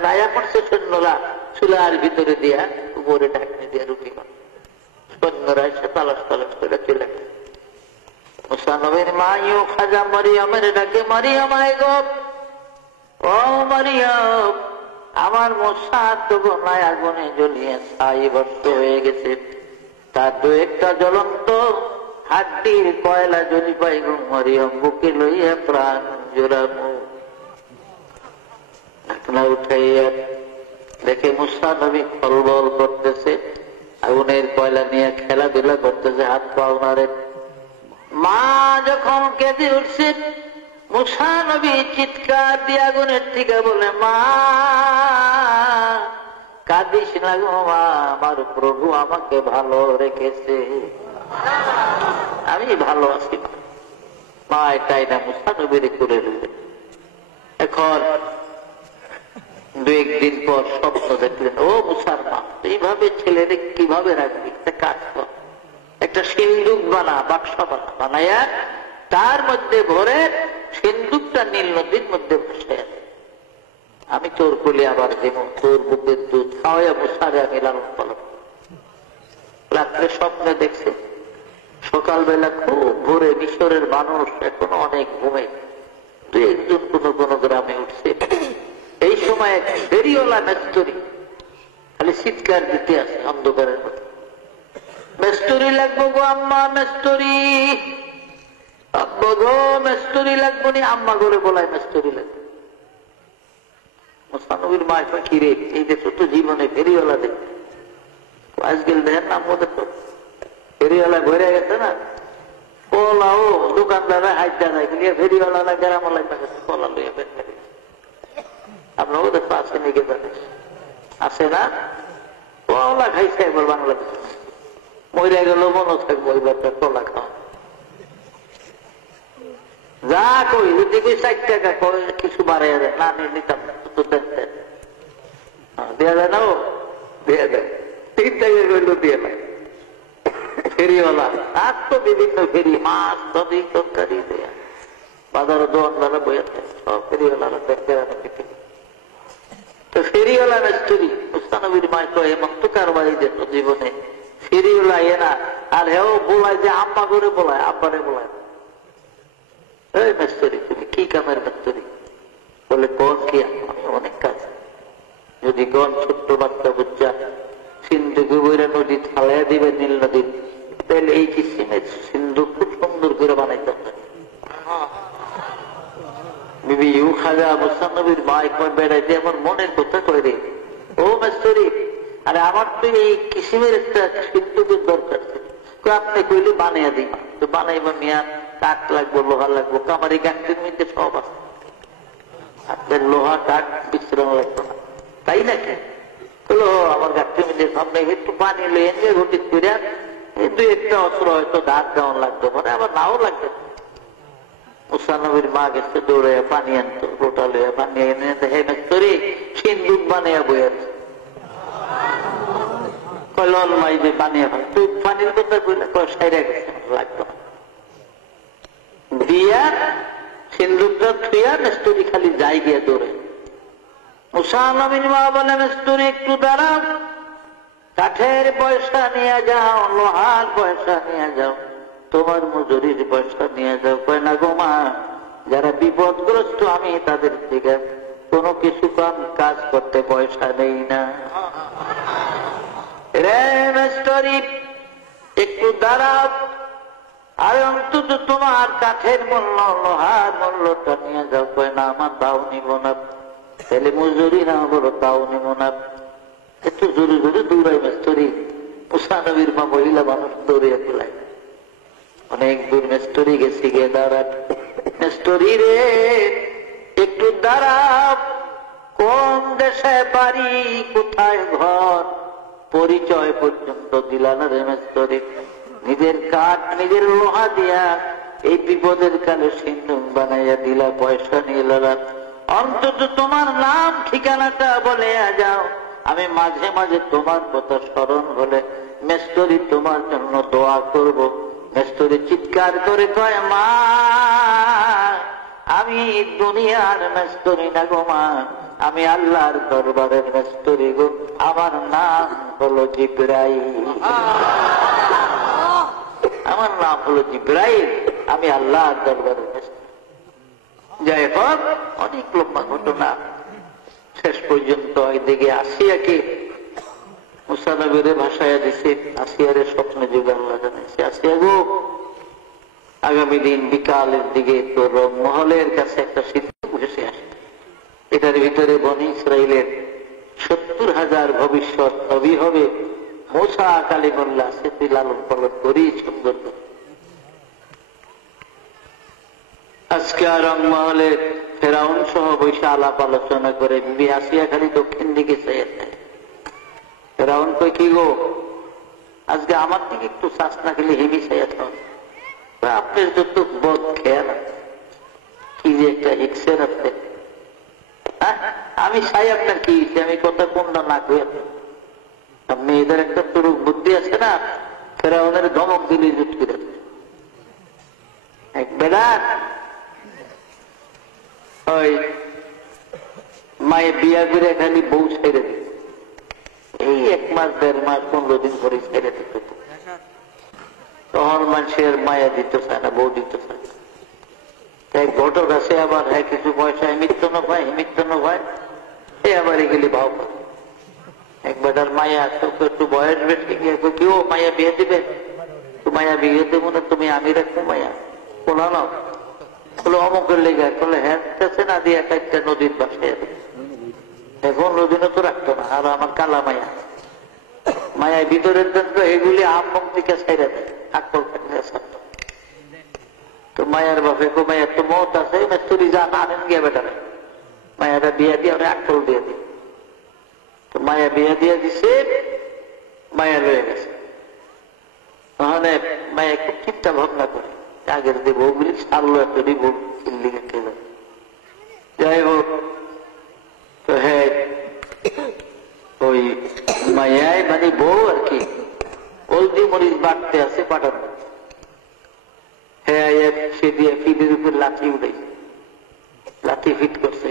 রায়া করছে সৈন্যরা চুলার ভিতরে দিয়া উপরে ঢাকনি দিয়া রুটি বানায়। সৈন্যরা এসে তালাশ তালাশ করে চলে গেছে। মুসা নবীর মা ইউখাজা মরিয়মের ডাকে, মরিয়ম আয় গো, ও মরিয়ম, আমার মুসা তো গোনায় আগুনে জ্বলিয়ে ছাই ভস্ম হয়ে গেছে, তার 2-1টা জ্বলন্ত হাড্ডির কয়লা জ্বলি পাই গো মরিয়ম, বুকে লইয়া প্রাণ জোড়াবো। ঢাকনা উঠাইয়া দেখে মুসা নবী ফলবল করতেছে, আগুনের কয়লা নিয়ে খেলাধুলা করতেছে, হাত পাও নাড়ে। মা যখন কেঁদে উঠছে, মুসা নবী চিৎকার দিয়ে আগুনের থেকে বলে, মা কাঁদিস না গো মা, আমার প্রভু আমাকে ভালো রেখেছে, আমি ভালো আছি। মা এটাই না মুসা নবীর করে দিলেন। এখন 2-1 দিন পর স্বপ্ন দেখলেন, ও মুসার মা, এইভাবে ছেলেরে কিভাবে রাখবি? একটা কাজ কর, একটা সিন্দুক বানা, বাক্স বানাইয়া তার মধ্যে ভরে সিন্দুকটা নীল নদীর মধ্যে বসে আমি তোর কোলে আবার দেব, তোর বুকের দুধ খাওয়াইয়া বসারে আমি লালন পালন। রাত্রে স্বপ্নে দেখছে সকালবেলা খুব ভোরে মিশরের মানুষ এখনো অনেক ঘুমে, দু একজন কোন কোন গ্রামে উঠছে। এই সময় এক ফেরিওয়ালা মেস্তরি খালি চিৎকার দিতে আসে অন্ধকারের মধ্যে, মেস্তরি লাগবো গো আম্মা, মেস্তরি আব্বা গো, মেস্তরি লাগবো নি আম্মা করে বলায় মেস্তরি লাগবে। মুসানবীর মা কি রে, এই দেশ তো জীবনে ফেরিওয়ালা দেখবে আজকাল দেখেন না, আমাদের তো ফেরিওয়ালা ঘুরে গেছে না, কলা ও দোকানদারা হাইটা যায় ফেরিওয়ালা গ্রামালায় কলা লইয়া বের করে আপনার ওদের তো আছে নাকি আছে না, কলা খাইছে একবার বাংলাদেশ মরে গেল মনে থাকবো এবার কলা খাওয়া যা কই যদি 60 টাকা কিছু বাড়াই দেয় না নিতাম দেওয়া যায় না, ও দেওয়া যায় 3 টাকা রইল দিয়ে নেয় ফেরিওয়ালা। আর তো বিভিন্ন ফেরি মাছ সবই তরকারি দেয়া বাজারে দোয়ানদারা বইয়াছে সব ফেরিওয়ালারা তো ফেরিওয়ালা মিস্ত্রি মুস্তানবীর মায় তো এমন তো কারবারি যেত জীবনে ফেরিওয়ালা এ না, আর হেও বলায় যে আম্মা করে বলায়, আব্বারে বলায় এই মিস্ত্রি তুমি কি কামের মিস্ত্রি বলে, কোন কি আমি অনেক কাজ, যদি গন ছোট্ট বাচ্চা বুচ্চা সিন্ধুকে বইরা নদী থালাইয়া দিবে নীল নদীর, তাহলে এই কিসিমের সিন্ধু খুব সুন্দর করে বানাইতে হবে। বিবি ইউ খাজা মুসানবীর মাই কয় বেড়াইতে আমার মনের কথা কয় রে, ও মিস্ত্রি আরে আমার তো এই কিসিমের একটা সিন্ধুকের দরকার ছিল, আপনি কইলে বানাইয়া দিই, তো বানাইবা মিয়া কাঠ লাগবো, লোহা লাগবো, কামারি গাছের মধ্যে সব আছে, আপনার লোহা কাঠ বিশ্রাম লাগতো না, তাই নাকি? বলো আমার গাছের মধ্যে সামনে একটু পানি লইয়ে নিয়ে ঘটি করে দুই একটা অস্ত্র হয়তো দাঁত দেওয়ান লাগতো, মানে আবার নাও লাগতো। মুসানবীর মা গেছে দৌড়ে পানি আনতো, গোটা লইয়া পানি এনে হে মেস্তরি সিন্দুক বানিয়ে বইয়াছে, লল মাই যে বানিয়ে তুই পানির কথা বললে সাইরা গেছে লাগতো না, দিয়া সিন্দুকটা থুইয়া মেস্তরি খালি যাই গিয়া দৌড়ে। মুসানবীর মা বলে মেস্তরি একটু দাঁড়াও, কাঠের পয়সা নিয়ে যাও, লোহার পয়সা নিয়ে যাও, তোমার মজুরির পয়সা নিয়ে যাও। কয় না গো মা, যারা বিপদগ্রস্ত আমি তাদের থেকে কোনো কিছু কম কাজ করতে পয়সা নেই না। রে মেস্তরি একটু দাঁড়াও, আর অন্তত তোমার কাঠের মূল্য লোহার মূল্যটা নিয়ে যাও। কয় না আমার তাও নিব না, তাহলে মজুরি না বলো তাও নিব না। একটু জোরে জোরে দৌড়াই মেস্তরি, মুসানবীর মা মহিলা মানুষ দৌড়িয়ে ফেলায়, অনেক দূর মেস্তরি গেছে গিয়ে দাঁড়ান, মেস্তরি রে একটু দাঁড়াও, কোন দেশে বাড়ি কোথায় ঘর পরিচয় পর্যন্ত দিলা না রে মেস্তরি, নিজের কাঠ নিজের লোহা দিয়া এই বিপদের কালে সিন্ধুক বানাইয়া দিলা, পয়সা নিয়ে লড়া, অন্তত তোমার নাম ঠিকানাটা বলে যাও, আমি মাঝে মাঝে তোমার কথা স্মরণ হলে মেস্তরি তোমার জন্য দোয়া করব। মেস্তরি চিৎকার করে কয় মা, আমি দুনিয়ার মেস্তরি না গো মা, আমি আল্লাহর দরবারের মেস্তরি গো, আমার নাম হলো জিবরাইল, আমার নাম হলো জিবরাইল, আমি আল্লাহর দরবারের মেস্তরি। যাই হোক অনেক লম্বা ঘটনা, শেষ পর্যন্ত এদিকে আসিয়াকে মুসানবীরে ভাষায় দিছে, আসিয়ারে স্বপ্নে যুগে আল্লাহ জানাইছে, আসিয়া গো আগামী দিন বিকালের দিকে তোর মহলের কাছে একটা সিদ্ধ ভেসে আসে, এটার ভিতরে বনী ইসরাইলের 70,000 ভবিষ্যৎ নবী হবে, মুসা কালিমুল্লাহ সে তুই লালন পালন করি সুন্দর। আজকে রংমহলে ফেরাউন সহ বৈশা আলাপ আলোচনা করে বিবি আসিয়া খালি দক্ষিণ দিকে চেয়ে নেয়। ফেরাউন কই কি গো, আজকে আমার দিকে একটু শ্বাস না খেলে হেমি চাইয়া আপনার যত বোধ খেয়াল কি যে একটা হিক্সের আছে, আমি চাই আপনার কি আমি কথা কোনটা না কই, আপনি এদের একটা তুরুক বুদ্ধি আছে না, ফেরাউনের ধমক দিলে জুট করে এক বেড়া ওই মায়ে বিয়া করে খালি বউ ছেড়ে দিত, এই 1 মাস 1.5 মাস 15 দিন পরে ছেড়ে দিত। তখন মানুষের মায়া দিতে চায় না, বউ দিতে চায় না। তাই ঘটক আছে আবার, হ্যাঁ কিছু পয়সা এমিত্ত না পায়, এ আবার এগুলি ভাও করে। একবার তার মায়া একটু বয়স বেশি গিয়ে কেউ মায়া বিয়ে দিবে, তো মায়া বিয়ে দেবো না, তুমি আমি রাখবো মায়া বলো না, বলে অমুকের লেগে বলে হ্যাঁ না দিয়ে একটা নদীর পাশে এখন নদীনে তো রাখতো না। আর আমার কালা মায়া, মায়ায় ভিতরের জন্য এগুলি আমন থেকে ছেড়ে দেয়, আকল থাকলে ছাড়তো। তো মায়ার বাপে মায়ের তো মত আছে, তুই যা আনেন গিয়ে বেটারে, মায়াটা বিয়ে দিয়ে ওরা আকল দিয়ে দিই। তো মায়া বিয়ে দিয়ে দিছে, মায়া লয়ে গেছে। তাহলে মায়া খুব চিন্তা ভাবনা করে আগের যে বউগুলি সারলো একটা বউ চিল্লিকে খেলে, যাই হোক। তো হ্যাঁ ওই মায়ায় মানে বউ আর কি হলদি মরিচ বাড়তে আছে পাঠানো, হ্যাঁ সে দিয়ে ফিটের উপর লাঠি উঠেছে, লাঠি ফিট করছে,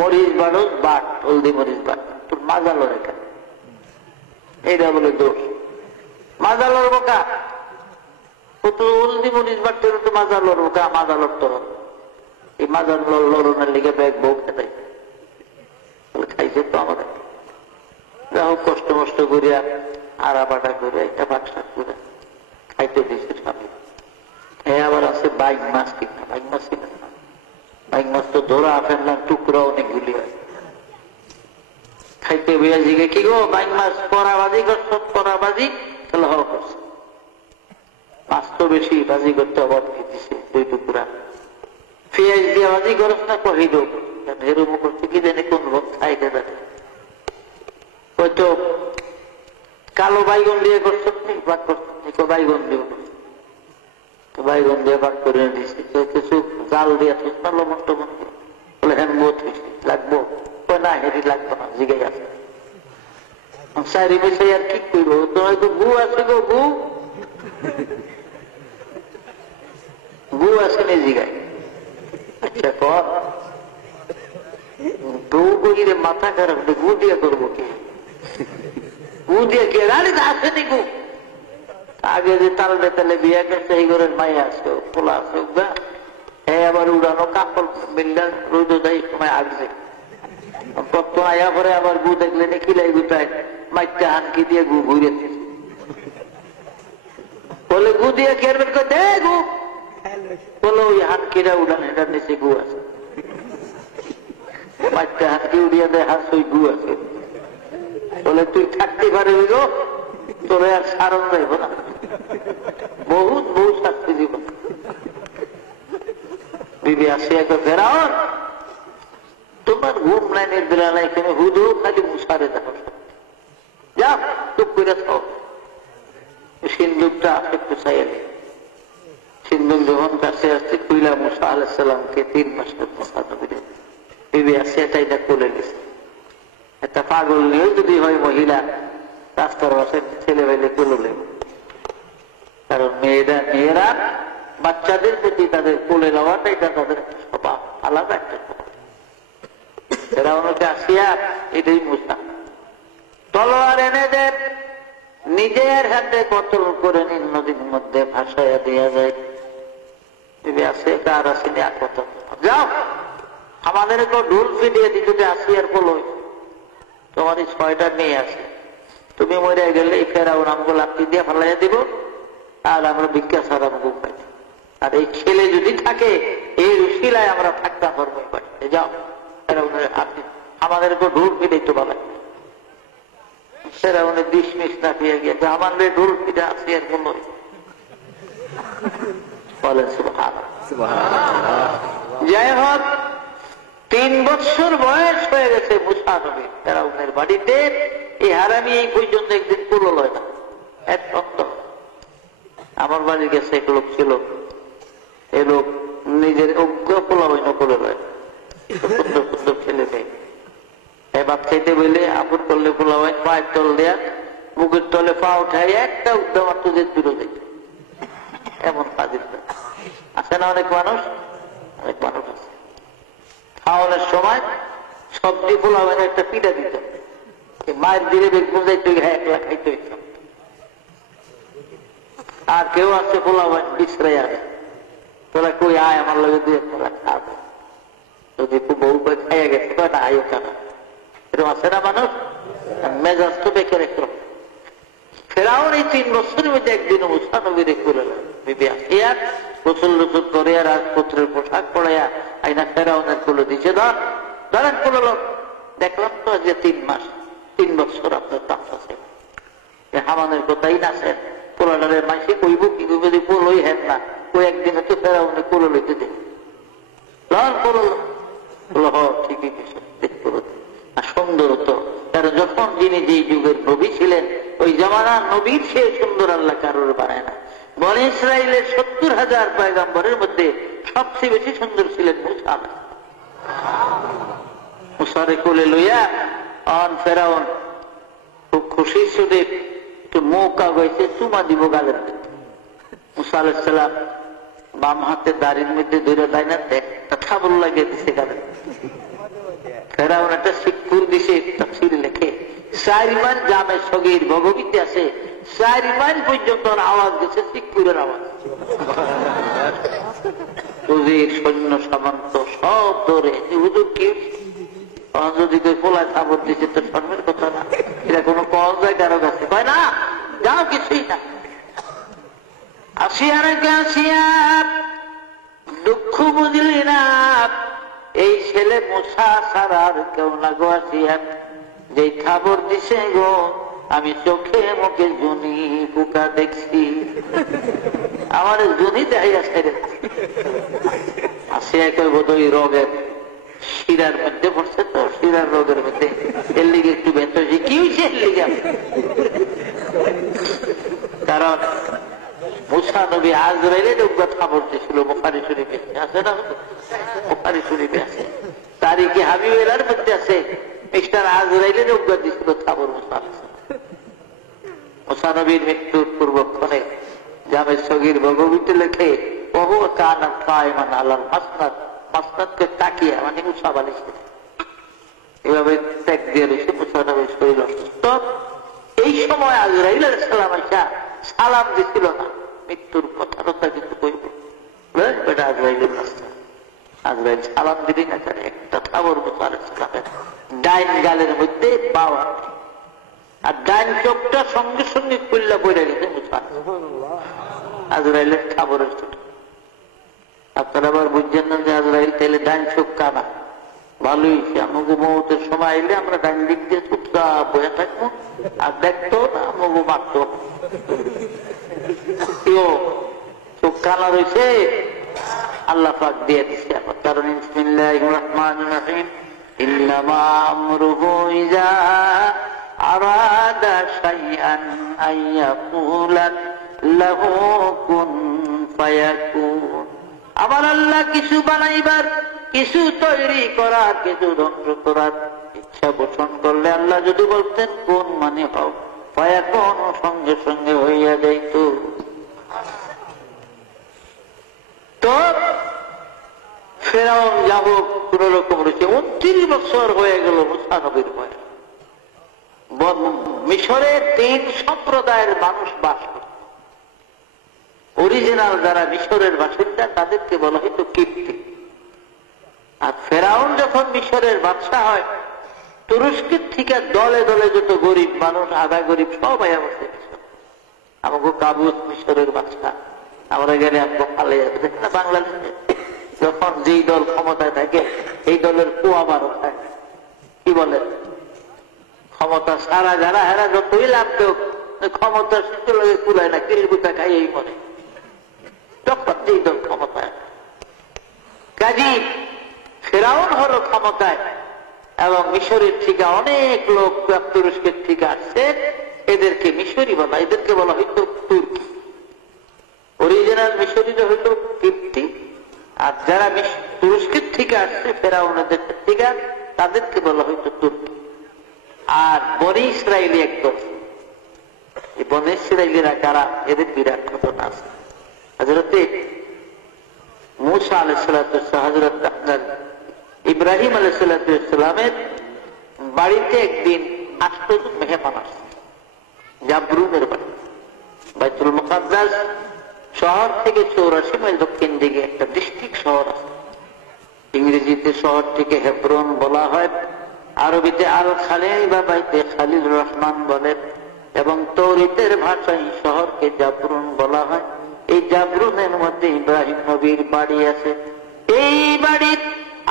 মরিচ বাড়ো বাট, হলদি মরিচ বাট, তোর মাজালো রেখা, এইটা বলে দোষ। মাজালোর বোকা, ও তো হলদি মরিচ বাটতে তো মাজালোর বোকা, মাজালোর তো এই মাজার লড়নের লিগে ব্যাগ বউ খেতে খাইছে তো আমাদের। যাই হোক কষ্ট মষ্ট করিয়া আড়া বাটা করে একটা বাচ্চা করে খাইতে দিয়েছে স্বামী। হ্যাঁ আবার আছে বাইক মাছ কিনা, বাইক মাছ কিনা, বাইক মাছ তো ধরা ফেললাম, টুকরা অনেকগুলি হয়। খাইতে বইয়া জিগে কি গো বাইক মাছ পরাবাজি করছ, পরাবাজি তাহলে হওয়া করছে, মাছ তো বেশি বাজি করতে আবার দিছে 2 টুকরা। পেঁয়াজ দিয়ে বাজি করছ না কহিল এরম করছে কি জানি কোন লোক খাইতে যাবে, হয়তো কালো বাইগন দিয়ে করছ ভাগ করছো, বাইগন দিয়ে তো বাইগন দিয়ে ভাগ করে দিয়েছি, কিছু জাল দিয়ে থুস না লবণ টবণ দিয়ে, বলে হ্যাঁ বোধ হয়েছি লাগবো, না হেরি লাগতো না, জিগাই আছে সারি মিশাই আর কি করবো, তোমার তো গু আছে গো, গু আছে নি জিগাই। আচ্ছা কর বউ বইরে মাথা খারাপ, গু দিয়ে করবো কি, গু দিয়ে কে রানি আসেনি গু, আগে যে তাল বেতালে বিয়ে করছে এই ঘরের মাই আছে পোলা আছে, হ্যাঁ আবার উড়ানো কাপড় মিললে রোদ দেয় সময় আসবে, তত্ত্ব আয়া পরে আবার গু দেখলে খিলাই গুটায় মাইটা হানকি দিয়ে গু ঘুরেছে, বলে গু দিয়ে খেরবেন দে গু, বলো ওই হানকিরা উড়ান এটার নিচে গু আছে, মাইটা হানকি উড়িয়ে দেয় হাস ওই গু আছে, বলে তুই থাকতে পারবি গো, তোরে আর সারণ যাইব না, বহুত বহু শাস্তি দিব। বিবি আসে একটা ফেরাও, তোমার ঘুম নাই নির্দিলা নাই, তুমি হুদু খালি মুসারে দেখো, যা চুপ করে থাও, সিন্দুকটা একটু চাইলে, সিন্দুক যখন কাছে আসছে কুইলা মুসা আলাইসাল্লামকে 3 মাসের মুসা নবীরে বিবি আসে এটাই না কোলে গেছে। একটা পাগল নিয়েও যদি হয় মহিলা রাস্তার পাশে ছেলে মেয়েলে কোলে, কারণ মেয়েরা বাচ্চাদের প্রতি তাদের কোলে নেওয়াটা এটা তাদের স্বভাব, আলাদা একটা স্বভাব। এরা ওনাকে আসিয়া এটাই মুসা তলোয়ার এনে দেন, নিজের হাতে কতল করে নিন, নদীর মধ্যে ভাসাইয়া দেওয়া যায়। আসে কার আসেনি আর কত, যাও আমাদের ঢোল ফিরিয়ে দিতে আসিয়ার বলো তোমার 6টা মেয়ে আছে, তুমি মরে গেলে ফেরাও আমগো লাঠি দিয়ে ফেলাইয়া দিব, আর আমরা ভিক্ষা ছাড়া আমগো পাই, আর এই ছেলে যদি থাকে এই রুশিলায় আমরা থাকতে পারবো পাই, যাও আমাদের ঢোল ফিরে তো বলা, সেরা উনি ডিসমিস না পেয়ে গিয়েছে, আমাদের ঢোল ফিরে আসি আর বলল, বলেন সুবহানাল্লাহ। যাই হোক 3 বছর বয়স হয়ে গেছে মুসা নবীর ফেরাউনের বাড়িতে, এই হারামি এই পর্যন্ত একদিন পুরো লয় না, এক সপ্তাহ। আমার বাড়ি গেছে এক লোক ছিল, এ লোক নিজের অজ্ঞ পোলা বইন করে লয়, সুন্দর সুন্দর ছেলে মেয়ে, এবার খেতে বলে আপন করলে পোলা হয় পায়ের তল দেয়া, মুখের তলে পা উঠাই একটা উদ্যম তুদের দূরে যেত, এমন কাজের আছে না অনেক মানুষ, অনেক মানুষ আছে। খাওয়ানোর সময় সবজি পোলাবেন একটা পিঠা দিত, মায়ের দিলে বেগুন যাইতে একলা খাইতে হইত। আর কেউ আছে পোলাবেন বিশ্রাই আছে, তোরা কই আয় আমার লগে দিয়ে তোরা খাবো, যদি একটু বউ খাইয়া গেছে না আয়ো কেন, এরকম আছে না মানুষ, মেজাজ তো বেকার একরকম। ফেরাউন এই 3 বছরের মধ্যে একদিন মুসা নবীরে করে বিবি আসিয়া গোসল রসুল করে রাজপুত্রের পোশাক পড়াইয়া আইনা ফেরাউনের কুলো দিছে, ধরেন কুলো। দেখলাম তো যে 3 মাস 3 বছর আপনার তাপ আছে, হামানের কথাই নাচেন পোলাডারের মাসে কইব কি যদি পোলই হেন না ওই একদিনে তো ফেরাউনে কুলো লইতে দিন ঠিকই সুন্দর হতো। কারণ যখন যিনি যে যুগের নবী ছিলেন ওই জামানার নবীর সে সুন্দর আল্লাহ কারোর বানায় না। বনি ইসরাইলের 70,000 পয়গম্বরের মধ্যে সবচেয়ে বেশি সুন্দর ছিলেন মুসা। মুসারে কোলে লইয়া অন ফেরাউন খুব খুশি সুদে একটু মৌকা গেছে চুমা দিব গালের। মুসা আলাইহিস সালাম বাম হাতে দাড়ির মধ্যে ধরে দেয় না, একটা খাবল লাগিয়ে দিছে গালের। ফেরাউন একটা শিবপুর দিছে, তাফসীরে লেখে 4 মাইল জামে সগীর ভগবীতে আছে, 4 মাইল পর্যন্ত আওয়াজ গেছে শিবপুরের আওয়াজ। উজির সৈন্য সামন্ত সব ধরে হুজুর কি যদি কেউ পোলায় খাবার দিচ্ছে তো শর্মের কথা না, এটা কোনো পাওয়া যায় কারো কাছে, কয় না যাও কিছুই না। আসিয়া নাকি আসিয়া দুঃখ বুঝলি না, এই ছেলে মুসা ছাড়া আর কেউ না গো। আসিয়া যে খবর দিছে গো আমি চোখে মুখে জুনি পোকা দেখছি, আমার জুনি দেখাইয়া ছেড়ে। আসিয়া কই বোধহয় রোগের শিরার মধ্যে পড়ছে, তো শিরার রোগের মধ্যে এর লিগে একটু ব্যথা হয়েছে। কি হয়েছে এর লিগে? কারণ মুসা নবী আজরাইলের উগ্র খবর দিয়েছিল, বুখারী শরীফে আছে না, বুখারী শরীফে আছে, তারিখে হাবিবের মধ্যে আছে মিস্টার আজরাইলের উগ্র দিয়েছিল খবর মুসা। মুসা নবীর মৃত্যুর পূর্বক্ষণে জামে সগীর ভগবীতে লেখে বহু কানা কায়মান আলাল মাসনাদ, মাসনাদকে তাকিয়া মানে মুসা বালিছে এভাবে ত্যাগ দিয়ে রয়েছে। মুসা নবীর শরীর অসুস্থ। এই সময় আজরাইল আলাইহিস সালাম আইসা সালাম দিছিল না, মৃত্যুর কথা কিন্তু কইব বেটা আজরাইলের রাস্তা। আজরাইল সালাম দিলি না, একটা খবর মুসা আলাইহিস সালামের ডাইন গালের মধ্যে পাওয়া আর ডাইন চোখটা সঙ্গে সঙ্গে খুললা পড়ে গেছে মুসা। আজরাইলের খবরের ছোট আপনারা আবার বুঝছেন না যে আজরাইল তাইলে ডাইন চোখ কানা। ভালোই আমাকে মৌতের সময় এলে আমরা ডাইন দিক দিয়ে চুপচাপ বসে থাকবো আর দেখতো না আমাকে মারতো। চোখ কানা রয়েছে আল্লাহ পাক দিয়ে দিচ্ছে আমার। কারণ বিসমিল্লাহির রহমানির রহিম ইন্নামা আমরুহু ইযা আরাদা শাইআন আইয়াকুলা লাহু কুন ফায়াকুন। আমার আল্লাহ কিছু বানাইবার, কিছু তৈরি করার, কিছু ধ্বংস করার ইচ্ছা পোষণ করলে আল্লাহ যদি বলতেন কোন মানে হও, ফায়াকুন সঙ্গে সঙ্গে হইয়া যাইত। তো ফেরাউন যাব কোন রকম রয়েছে। 29 বছর হয়ে গেল মুসা নবীর বয়স। মিশরে 3 সম্প্রদায়ের মানুষ বাস করত। অরিজিনাল যারা মিশরের বাসিন্দা তাদেরকে বলা হইত কিপ্তি। আর ফেরাউন যখন মিশরের বাদশা হয়, তুরস্কের থেকে দলে দলে যত গরিব মানুষ, আধা গরিব সব আয়া বসে মিশর। আমাকে কাবুস মিশরের বাদশা, আমরা গেলে আমাকে ফালে যাবে না। বাংলাদেশে যখন যেই দল ক্ষমতায় থাকে এই দলের কুয়াবারও থাকে, কি বলে ক্ষমতা সারা যারা হেরা যতই লাভ কেউ ক্ষমতার সুযোগ লগে কুলায় না, কিলগুতা খাই এই মনে তখন যেই দল ক্ষমতায়। কাজী ফেরাউন হলো ক্ষমতায় এবং মিশরের থেকে অনেক লোক তুরস্কের থেকে আসছে, এদেরকে মিশরি বলা, এদেরকে বলা হইত তুর্কি। অরিজিনাল মিশরিরা হইত কিপ্তি, আর যারা তুরস্কের থেকে আসছে ফেরাউনের থেকে তাদেরকে বলা হইত তুর্কি। আর বনি ইসরায়েলি একদল, এই বনি ইসরায়েলিরা কারা, এদের বিরাট ঘটনা আছে। হযরতে মূসা আলাইহিস সালাতু ওয়াস সালাম, হযরত আপনার ইব্রাহিম আলাইহিসসালামের বাড়িতে একদিন 8 জন মেহমান আসছে, জাবরুনের বাড়ি। বাইতুল মুকাদ্দাস শহর থেকে 84 মাইল দক্ষিণ দিকে একটা ডিস্ট্রিক্ট শহর আছে। ইংরেজিতে শহরটিকে হেব্রন বলা হয়, আরবিতে আল খালিল বা বাইতে খালিল রহমান বলে, এবং তৌরিতের ভাষায় শহরকে জাবরুন বলা হয়। এই জাবরুনের মধ্যে ইব্রাহিম নবীর বাড়ি আছে। এই বাড়ির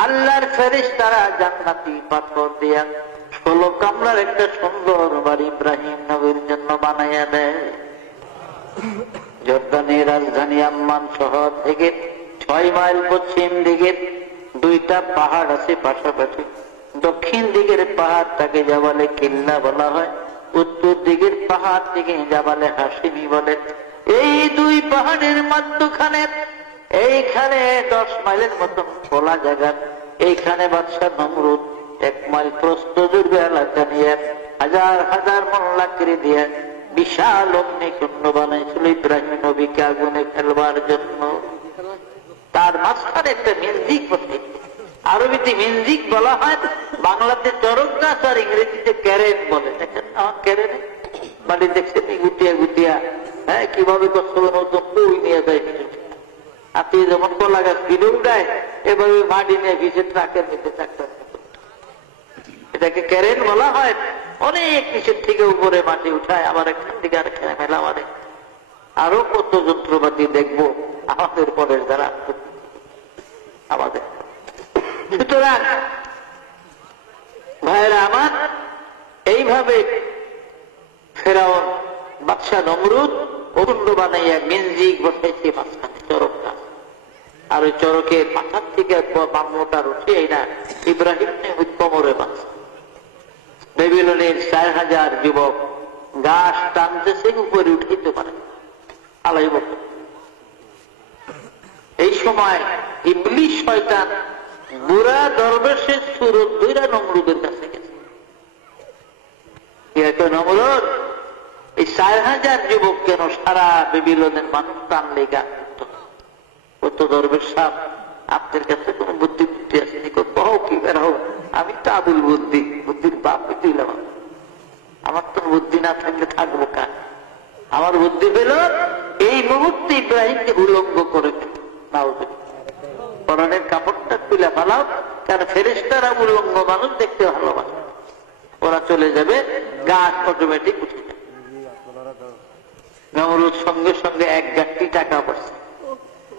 আল্লাহর ফেরেশতারা জান্নাতি পাথর দিয়া 16 কামরার একটা সুন্দর বাড়ি ইব্রাহিম নবীর জন্য বানাইয়া দেয়। জর্দানের রাজধানী আম্মান শহর থেকে 6 মাইল পশ্চিম দিকে 2টা পাহাড় আছে পাশাপাশি। দক্ষিণ দিকের পাহাড়টাকে জাবালে কিল্লা বলা হয়, উত্তর দিকের পাহাড় থেকে জাবালে হাসিমি বলে। এই 2 পাহাড়ের মধ্যখানে এইখানে 10 মাইলের মতন খোলা জায়গা, এইখানে বাদশা নমরুদ 1 মাইল প্রস্থ দীর্ঘ এলাকা নিয়ে হাজার হাজার মন লাকড়ি দিয়ে বিশাল অগ্নিকুণ্ড বানাইছিল ইব্রাহিম নবীকে আগুনে ফেলবার জন্য। তার মাঝখানে একটা মিউজিক বসে, আরবিতে মিউজিক বলা হয়, বাংলাতে চরক গাছ আর ইংরেজিতে ক্যারেন বলে। দেখেন আমার ক্যারেনে বাড়ি দেখছেন গুটিয়া গুটিয়া, হ্যাঁ কিভাবে বই নিয়ে যায়। আপনি যেমন কলা গাছ কিনে উঠায়, এভাবে মাটি নিয়ে ভিজে ট্রাকের মধ্যে চাকটা, এটাকে ক্যারেন বলা হয়। অনেক নিচের থেকে উপরে মাটি উঠায়, আবার এখান থেকে আর খেলা মেলা মানে আরো কত যন্ত্রপাতি দেখবো আমাদের পরের দ্বারা আমাদের। সুতরাং ভাইরা আমার, এইভাবে ফেরাউন বাদশা নমরুদ অরুণ্ড বানাইয়া মিউজিক বসাইছে মাঝখানে চরকটা, আর ওই চরকের মাথার থেকে মামলাটার উঠে এই না ইব্রাহিম কোমরে বাঁচছে। বেবিলনের 4000 যুবক গাছ টানতেছে, উপরে উঠাইতে পারে আলাই বছর। এই সময় ইবলিস শয়তান বুড়া দরবেশের সুরত দুইরা নমরুদের কাছে গেছে। নমরুদ, এই 4000 যুবক কেন সারা বেবিলনের মানুষ টানলে গাছ কত দরবেশ সাহেব, আপনার কাছে কোন বুদ্ধি বুদ্ধি আছে? কহ কি বের হোক, আমি তো আবুল বুদ্ধি, বুদ্ধির বাপ দিলাম। আমার তো বুদ্ধি না থাকলে থাকবো কার? আমার বুদ্ধি পেল এই মুহূর্তে ইব্রাহিমকে উলঙ্গ করে পরনের কাপড়টা তুলে ফেলাও, কারণ ফেরেশতারা উলঙ্গ মানুষ দেখতে ভালোবাসে। ওরা চলে যাবে, গাছ অটোমেটিক উঠে যাবে। নমরুদ সঙ্গে সঙ্গে 1 গাঁটটি টাকা পড়ছে।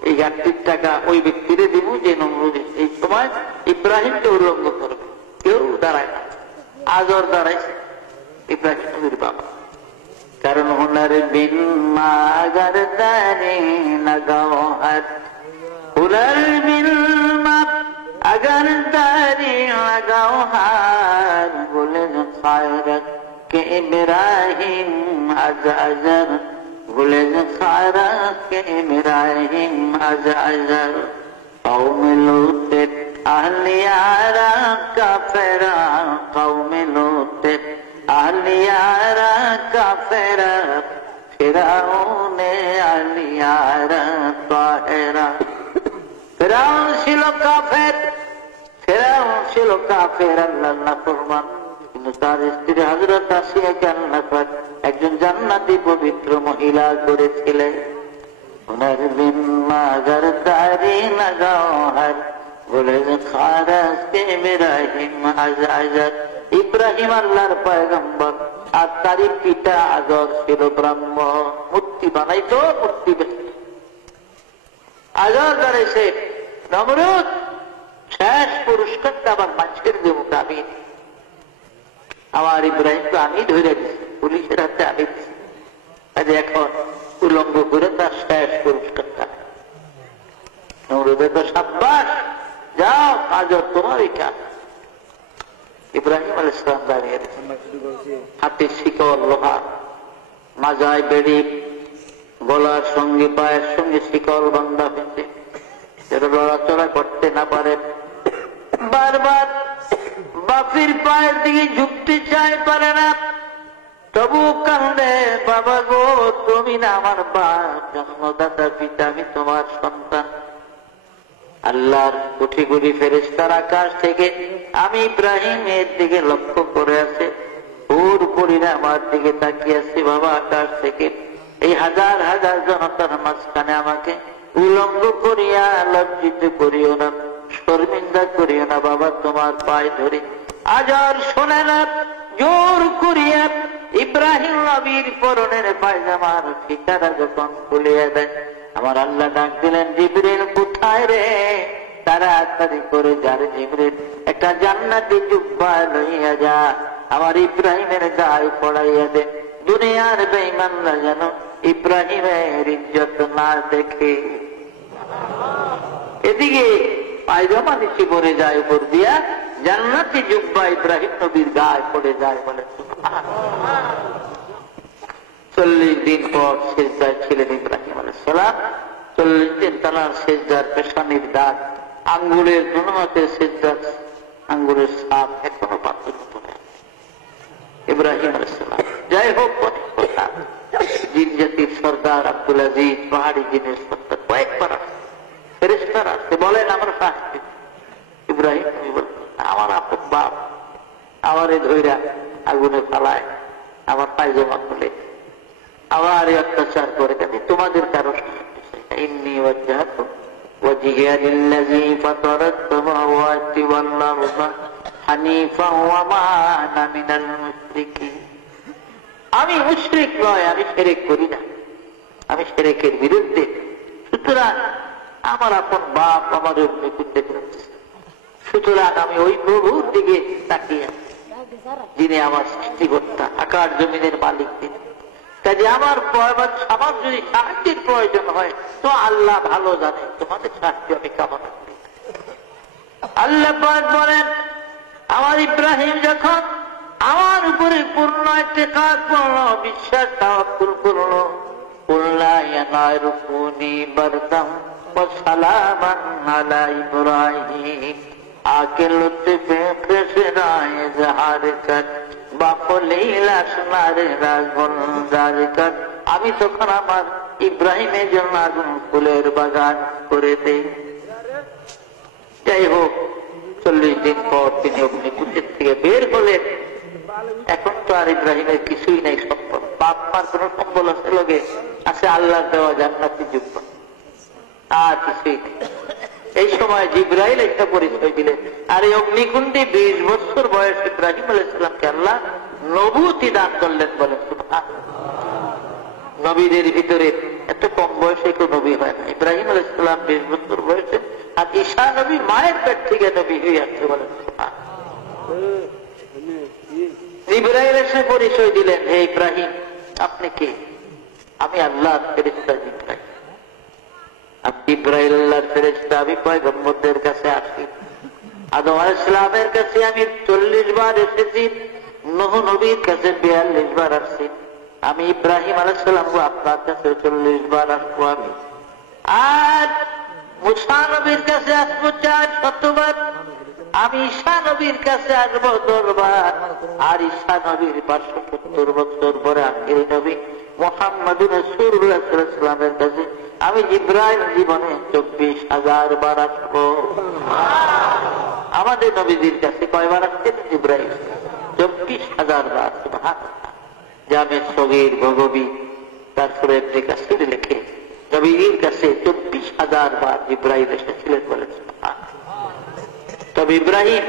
এই গাঁটটির টাকা ওই ব্যক্তিরে দিব যে নমরুদ এই সময় ইব্রাহিমকে উলঙ্গ করবে। কেউ দাঁড়ায় না, আজর দাঁড়াইছে ইব্রাহিম নবীর বাবা। কারণ হুনার বিন মাগার দানি লাগাও হাত, হুনার বিন अगर तारी लगाओ हार, बोले खायरत के इब्राहिम अज अजर, बोले खायरत के इब्राहिम अज अजर। कौम लूते अहलियारा का फेरा, कौम लूते अहलियारा का फेरा, फिरौने अहलियारा ताहिरा। ফেরাউন ছিল কাফের, ফেরাউন ছিল কাফের, আল্লাহর নাফরমান। কিন্তু তার স্ত্রী হযরত আসিয়াকে আল্লাহ পাক একজন জান্নাতি পবিত্র মহিলা করেছিলেন। উনার বিন মাগার দাড়ি লাগাও হার, বলে খারাস কে ইব্রাহিম আজ আজাদ। ইব্রাহিম আল্লাহর পয়গম্বর, আর তারই পিতা আজর ছিল ব্রাহ্মণ। মূর্তি বানাইতো, মূর্তি আজর দাঁড়াইছে। নমরুদ শেষ পুরস্কারটা আবার মানুষের যে মোকাবি, আমার ইব্রাহিমকে আমি ধরে দিচ্ছি, পুলিশের হাতে আমি দিচ্ছি। এখন উলঙ্গ করে তার শেষ পুরস্কারটা। নমরুদের তো সাব্বাস, যাও আজর তোমারই কাজ। ইব্রাহিম আলাইহিস সালাম দাঁড়িয়ে হাতে শিকল লোহা, মাজায় বেড়ি, গলার সঙ্গে পায়ের সঙ্গে শিকল বান্ধা হয়েছে, যেটা লড়াচড়া করতে না পারে। বারবার বাপির পায়ের দিকে ঝুঁকতে চায়, পারে না, তবু কান্দে, বাবা গো তুমি না আমার বাপ, জন্মদাতা পিতা, আমি তোমার সন্তান, আল্লাহর কোটি কোটি ফেরেশতার আকাশ থেকে আমি ইব্রাহিমের দিকে লক্ষ্য করে আছে, ওর পরিরা আমার দিকে তাকিয়ে আছে। বাবা, আকাশ থেকে এই হাজার হাজার জনতার মাঝখানে আমাকে উলঙ্গ করিয়া লজ্জিত করিও না, শর্মিন্দা করিও না বাবা, তোমার পায়ে ধরে। আজার শোনে না, জোর করিয়া ইব্রাহিম নবীর পরনের পায়জামার ফিতারা যখন খুলিয়া দেয়, আমার আল্লাহ ডাক দিলেন, জিবরিল কোথায় রে? তাড়াতাড়ি করে যার জিবরিল একটা জান্নাতি জুব্বা লইয়া যা, আমার ইব্রাহিমের গায়ে পড়াইয়া দে। দুনিয়ার বেঈমানরা যেন ইব্রাহিমের ইজ্জত না দেখে। এদিকে পায়জামা নিচে পড়ে যায়, উপর দিয়া জান্নাতি জুব্বা ইব্রাহিম নবীর গায়ে পড়ে যায়। বলে 40 দিন পর সেজদায় ছিলেন ইব্রাহিম আলাইহিস সালাম। 40 দিন তার সেজদার পেশানির দাগ, আঙ্গুলের দুনহাতে সেজদার আঙ্গুলের ছাপ এখনো পাথর উপরে ইব্রাহিম আলাইহিস সালাম। যাই হোক, জিন জাতির সর্দার আব্দুল আজিজ, পাহাড়ি জিনের সর্দার কয়েকবার ফেরেশতারা আসতে বলেন, আমার শাস্তি। ইব্রাহিম আমার আপন বাপ আমারে ধইরা আগুনে ফালায়, আমার পায়জামা খুলে আবার অত্যাচার করে, কেন তোমাদের কারণ ইন্নী ওয়াজহাতু ওয়াজহিয়া লিল্লাযী ফাতারাস সামাওয়াতি ওয়াল আরদা হানিফান ওয়া মা আনা মিনাল মুশরিকিন। আমি মুশরিক নয়, আমি শিরক করি না, আমি শিরকের বিরুদ্ধে। সুতরাং আমার আপন বাপ আমার অগ্নিকুণ্ডে ফেলেছে, সুতরাং আমি ওই প্রভুর দিকে তাকিয়ে, যিনি আমার সৃষ্টিকর্তা, আকাশ জমিনের মালিক তিনি। কাজে আমার যদি সাহায্যের প্রয়োজন হয় তো আল্লাহ ভালো জানে, তোমাদের সাহায্য আমি কামনা করি। আল্লাহ পাক বলেন, আমার ইব্রাহিম যখন আমার উপরে পূর্ণ ইতিকাদ করলো, বিশ্বাস তাওয়াক্কুল করলো, কুল্লা ইয়া নারু কুনি বারদাম ওয়া সালামান আলা ইব্রাহিম, আকে লুৎফে ফেসরায়ে জাহার কর বাকলিল আসনারে রাজবন্দার কর। আমি তখন আমার ইব্রাহিমের জন্য আগুন ফুলের বাগান করে দেই। যাই হোক, 40 দিন পর তিনি অগ্নিকুণ্ডের থেকে বের হলেন। এখন তো আর ইব্রাহিমের কিছুই নেই সম্পদ, বাপ মার কোন সম্বল আছে লোকে আছে, আল্লাহ দেওয়া জান্নাতি জুব্বা, আর কিছুই নেই। এই সময় জিবরাইল একটা পরিচয় দিলেন, আর এই অগ্নিকুণ্ডে 20 বছর বয়স ইব্রাহিম আলাইহিস সালামকে আল্লাহ নবুয়তি দান করলেন। বলেন সুবহানাল্লাহ। নবীদের ভিতরে এত কম বয়সে কেউ নবী হয় না। ইব্রাহিম আলাইহিস সালাম 20 বছর বয়সে, আর ঈসা নবী মায়ের পেট থেকে নবী হয়ে আসছে। বলেন সুবহানাল্লাহ। জিবরাইল এসে পরিচয় দিলেন, হে ইব্রাহিম, আপনি কে? আমি আল্লাহর ফেরেশতা জিবরাইল। আপনি ইব্রাহিম আল্লাহর ফেরেশতা, আমি পয়গম্বরদের কাছে আসি। আদম আলাইহিস সালামের কাছে আমি 40 বার এসেছি, নূহ নবীর কাছে 42 বার আসছি। আমি ইব্রাহিম আলাইহিস সালাম আপনার কাছে 40 বার আসবো আমি। আর মুসা নবীর কাছে আসবো 400 বার। আমি ঈসা নবীর কাছে আসবো 10 বার। আর ঈসা নবীর 570 বছর পরে আখির নবী মুহাম্মদুর রাসূলুল্লাহ সাল্লাল্লাহু আলাইহি ওয়াসাল্লামের কাছে আমি জিবরাইল জীবনে 24,000 বার আসবো। আমাদের নবীজির কাছে কয়বার আসছেন জিবরাইল? 24,000 বার। সুবহানাল্লাহ। জামে সগীর ভগবী তারপরে ইবনে কাসির লেখে নবীজির কাছে 24,000 বার জিবরাইল এসেছিলেন। বলেন সুবহানাল্লাহ। তবে ইব্রাহিম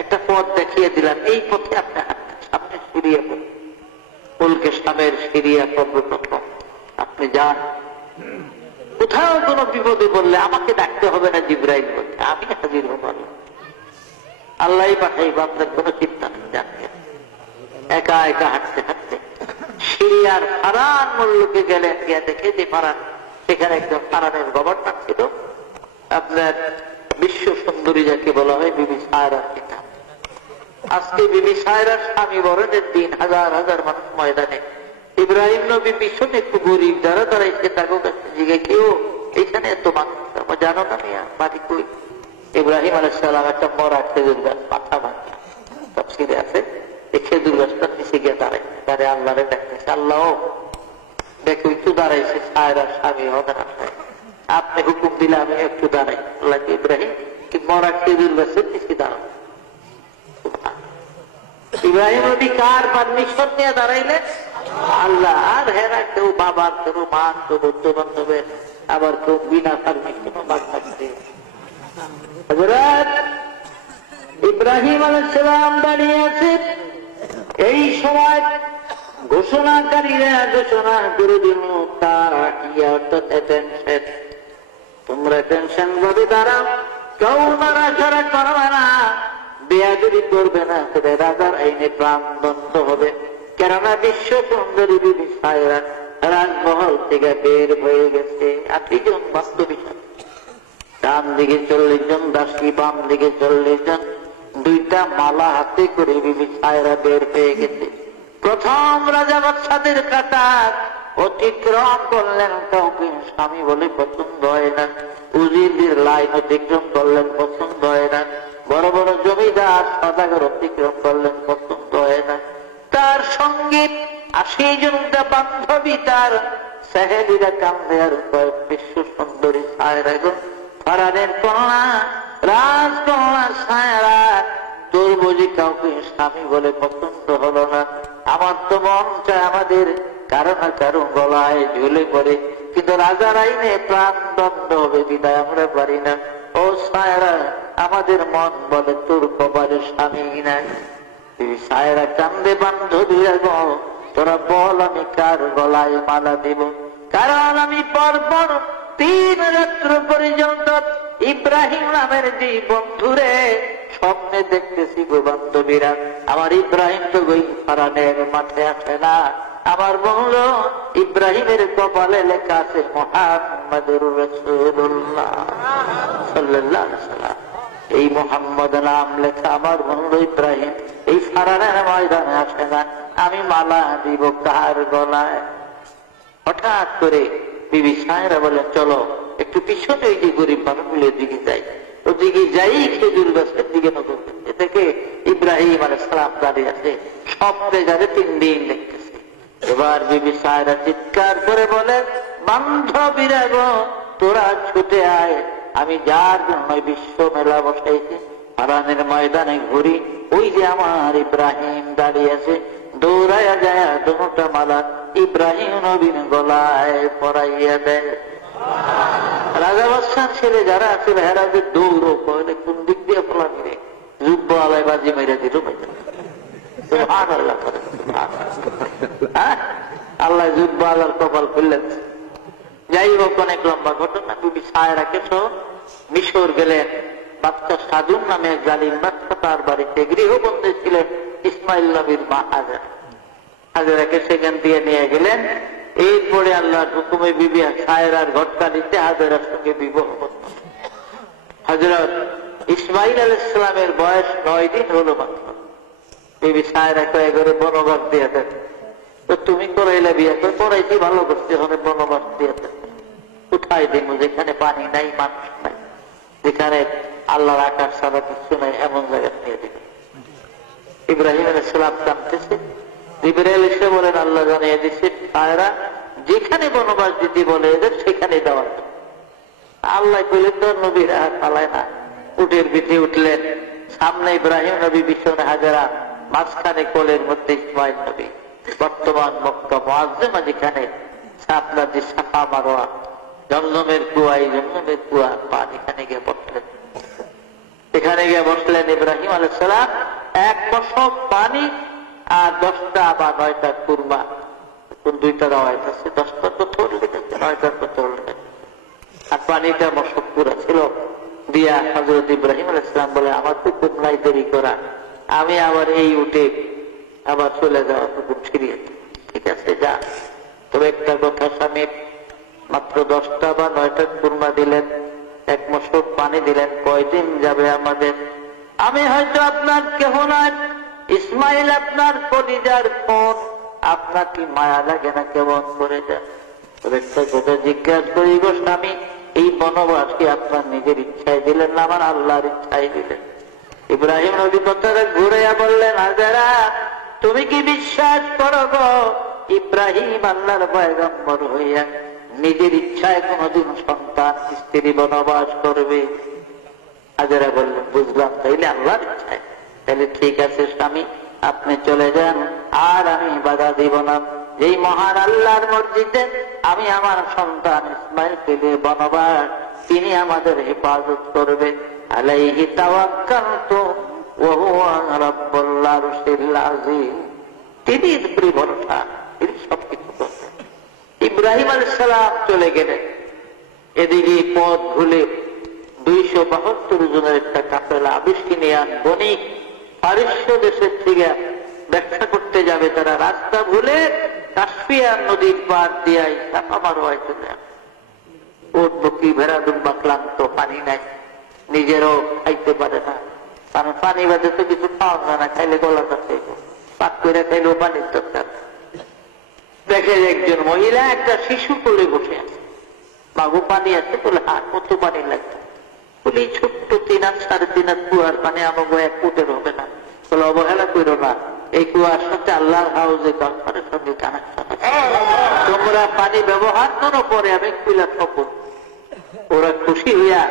একটা পথ দেখিয়ে দিলেন, এই পথে আপনি হাঁটবেন, সামনে সিরিয়া উলকে সামের সিরিয়া সর্বপ্রথম আপনি যান। কোথাও কোনো বিপদে বললে আমাকে ডাকতে হবে না, জিবরাইল বলছে আমি হাজির হব। আল্লাহ পাঠাইব, আপনার কোন চিন্তা নেই। জানবেন একা একা হাঁটতে হাঁটতে সিরিয়ার ফারান মল্লকে গেলেন, গিয়া দেখে যে ফারান, সেখানে একজন ফারানের গভর্নর ছিল, আপনার বিশ্ব সুন্দরী যাকে বলা হয় বিবি সায়রার পিতা। আজকে বিবি সায়রার স্বামী বরণের দিন হাজার হাজার মানুষ ময়দানে, ইব্রাহিম নবী পিছনে একটু গরিব যারা দাঁড়াইছে তাকে কাছে জিজ্ঞে, কেউ এইখানে এত মানুষ জানো না মিয়া, বাড়ি কই? ইব্রাহিম আলাইহিস সালাম একটা মরা খেজুর গাছ মাথা ভাঙা তাফসীরে আছে, এই খেজুর গাছটার নিচে গিয়ে দাঁড়াইছে, তারে আল্লাহরে ডাকতেছে, আল্লাহ দেখো একটু দাঁড়াইছে সায়রার স্বামী হদার আসায়, আপনি হুকুম দিলে আমি একটু দাঁড়াই। আল্লাহ ইব্রাহিম কি মরা খেজুর গাছের নিচে দাঁড়ান। ইব্রাহিম নবী কার পারমিশন নিয়ে দাঁড়াইলেন? আল্লাহ। আর হেরা কেউ বাবার, কেউ মা, কেউ বন্ধু বান্ধবের, আবার কেউ বিনা পারমিশন বাদ থাকছে। হযরত ইব্রাহিম আলাইহিস সালাম দাঁড়িয়ে আছে। এই সময় ঘোষণাকারীরা ঘোষণা করে দিল, তোমরা টেনশন ভাবে দাঁড়াও, কেউ নড়াচড়া করবে না, বেয়াদবি করবে না, তবে রাজার আইনে প্রাণ বন্ধ হবে। কেননা বিশ্ব সুন্দরী বিবি সায়রা রাজমহল থেকে বের হয়ে গেছে। 8 জন বাস্তবিক, ডান দিকে 40 জন দাসী, বাম দিকে 40 জন, 2টা মালা হাতে করে বিবি সায়রা বের হয়ে গেছে। প্রথম রাজা বাদশাদের কাতার অতিক্রম করলেন, কাউকে স্বামী বলে পছন্দ হয় না। উজিরদের লাইন অতিক্রম করলেন, পছন্দ হয় না। বড় বড় জমিদার সদাগর অতিক্রম করলেন, পছন্দ হয় না। তার সঙ্গে 80 জনটা বান্ধবী, তার সাহেবীরা কান্দে, আর বিশ্ব সুন্দরী সায়রা, ফারানের কন্যা, রাজকন্যা সায়রা। তোর বুঝি কাউকে স্বামী বলে পছন্দ হলো না? আমার তো মন চায় আমাদের কারো না কারো গলায় ঝুলে পড়ে, কিন্তু রাজার আইনে প্রাণ দণ্ড হবে, বিদায় আমরা পারি না। ও সায়রা, আমাদের মন বলে তোর কপালে স্বামী নাই। সায়রা কান্দে, বান্ধবীরা গো, তোরা বল আমি কার গলায় মালা দিব? কারণ আমি পরপর 3 রাত্র পর্যন্ত ইব্রাহিম নামের যে বন্ধুরে স্বপ্নে দেখতেছি গো বান্ধবীরা। আমার ইব্রাহিম তো ওই ফারানের মাঠে আসে না। আমার বলল ইব্রাহিমের কপালে লেখা আছে মুহাম্মাদুর রাসূলুল্লাহ সাল্লাল্লাহু আলাইহি ওয়াসাল্লাম। এই মুহাম্মদ নাম লেখা আমার বন্ধু ইব্রাহিম এই ফারানের ময়দানে আসে না। আমি মালা দিব কার গলায়? হঠাৎ করে বিবি সায়রা বলেন, চলো একটু পিছনে ওই যে গরিব মানুষগুলোর দিকে যাই। ওদিকে যাই, খেজুর গাছের দিকে নজর দেখে ইব্রাহিম আলাইহিস সালাম দাঁড়িয়ে আছে। স্বপ্নে যাবে 3 দিন দেখতেছে। এবার বিবি সায়রা চিৎকার করে বলে, বান্ধবীরা গো, তোরা ছুটে আয়, আমি যার জন্য বিশ্ব মেলা বসাইছি হারানের ময়দানে ঘুরি, ওই যে আমার ইব্রাহিম দাঁড়িয়ে আছে, দৌড়াইয়া যায়, দুটা মালা ইব্রাহিম নবীর গলায় পরাইয়া দেয়। রাজা বাদশার ছেলে যারা আছে হেরা যে দৌড়ো কলে কোন দিক দিয়ে ফলানি রে, যুদ্ধ আলাই বাজি মেরে দিল। আল্লাহ যুদ্ধ আলার কপাল খুললেন। যাই হোক, অনেক লম্বা ঘটনা। বিবি সায়রাকে সহ মিশর গেলেন। বাচ্চা সাদুন নামে জালিম বাচ্চা তার বাড়িতে গৃহবন্দী ছিলেন ইসমাইল নবীর মা হাজেরা। হাজেরাকে সেখান দিয়ে নিয়ে গেলেন। এরপরে আল্লাহর হুকুমে বিবি সায়রার ঘটকালিতে হাজেরার সঙ্গে বিবাহ করলেন। হযরত ইসমাইল আলাইহিস সালামের বয়স 9 দিন হলো মাত্র। বিবি সায়রা কয়ে করে বনবাস দিয়ে দেন। তো তুমি করাইলে বিয়ে করে? করাইছি, ভালো করতে হবে, বনবাস দিয়ে দেন। কোথায় দিব? যেখানে পানি নাই, মানুষ নাই, যেখানে আল্লাহর আকাশ ছাড়া কিছু নাই, এমন জায়গায় নিয়ে দিবে। ইব্রাহিম আলাইহিস সালাম কাঁদতেছে। জিবরাইল এসে বলেন, আল্লাহ জানিয়ে দিচ্ছে সায়রা যেখানে বনবাস দিতে বলে এদের সেখানে দেওয়ার। আল্লাহ কইলেন তো নবীরা পালায় না। উটের পিঠে উঠলেন, সামনে ইব্রাহিম নবী, পিছনে হাজেরা, মাঝখানে কোলের মধ্যে ইসমাইল নবী। বর্তমান মক্কা মুআজ্জামা, যেখানে আপনার যে সাফা মারওয়া, জমজমের কুয়া, এই জমজমের কুয়া পানি, এখানে গিয়ে বসলেন। এখানে গিয়ে বসলেন ইব্রাহিম আলাইহিস সালাম। 1 মশক পানি আর 10টা বা 9টা কুরমা, 2টা রাওয়ায়াত আছে, 10টা তো ধরলে, 9টা তো ধরলে, আর পানিটা মশক পুরা ছিল। দিয়া হযরত ইব্রাহিম আলাইহিস সালাম বলে, আমার তো খুব নাই দেরি করা, আমি আবার এই উঠে আবার চলে যাওয়ার হুকুম ছিড়িয়ে। ঠিক আছে, যা। তবে একটা কথা, স্বামী মাত্র 10টা বা 9টা কুরমা দিলেন, 1 মশক পানি দিলেন, কয়দিন যাবে আমাদের? আমি হয়তো আপনার কেহ নয়, ইসমাইল আপনার কলিজার খুন, আপনার কি মায়া লাগে না? কেমন করে যান? তবে একটা কথা জিজ্ঞাসা করি গো স্বামী, এই বনবাস কি আপনার নিজের ইচ্ছায় দিলেন না আমার আল্লাহর ইচ্ছায় দিলেন? ইব্রাহিম নবী কথাটা ঘুরাইয়া বললেন, হাজেরা তুমি কি বিশ্বাস করো গো, ইব্রাহিম আল্লাহর পয়গম্বর হইয়া নিজের ইচ্ছায় কোনদিন সন্তান স্ত্রী বনবাস করবে? হাজেরা বললেন, বুঝলাম, তাইলে আল্লাহর ইচ্ছায়। তাহলে ঠিক আছে স্বামী, আপনি চলে যান, আর আমি বাধা দিব না। যেই মহান আল্লাহর মসজিদে আমি আমার সন্তান ইসমাইল পেলে বনবাস, তিনি আমাদের হেফাজত করবেন। আলাইহি তাওয়াক্কালতু ওয়া হুয়া রাব্বুল আরশিল আযীম। তিনি উপরে ভরসা, তিনি সবকিছু করবেন। ইব্রাহিম আলাইহিস সালাম চলে গেলেন। এদিকে পথ ভুলে 272 জনের একটা কাফেলা আবিষ্কিনিয়ান বণিক পারস্য দেশের থেকে ব্যবসা করতে যাবে, তারা রাস্তা ভুলে কাস্পিয়ান নদীর পার দিয়ে সাফা মারোয়ায় চলে যাবে। ওট বকরি ভেড়া দুম্বা ক্লান্ত, পানি নাই, নিজেরও খাইতে পারে না, কারণ পানি বাদে তো কিছু খাওয়া যায় না, খাইলে গলা কাটে, পাক করে খাইলেও পানির দরকার। দেখে একজন মহিলা একটা শিশু কোলে বসে আছে। বাবু পানি আছে বলে, হ্যাঁ, কত পানি লাগবে? বলে এই ছোট্ট 3 হাত 3.5 হাত কুয়ার পানি আমাকে 1 ফুটের হবে না। বলে অবহেলা করো না, এই কুয়ার সাথে আল্লাহর হাউজে কাউন্টারের সঙ্গে কানেকশন আছে, তোমরা পানি ব্যবহার করো, পরে আমি কুইলা থাকবো। ওরা খুশি হইয়া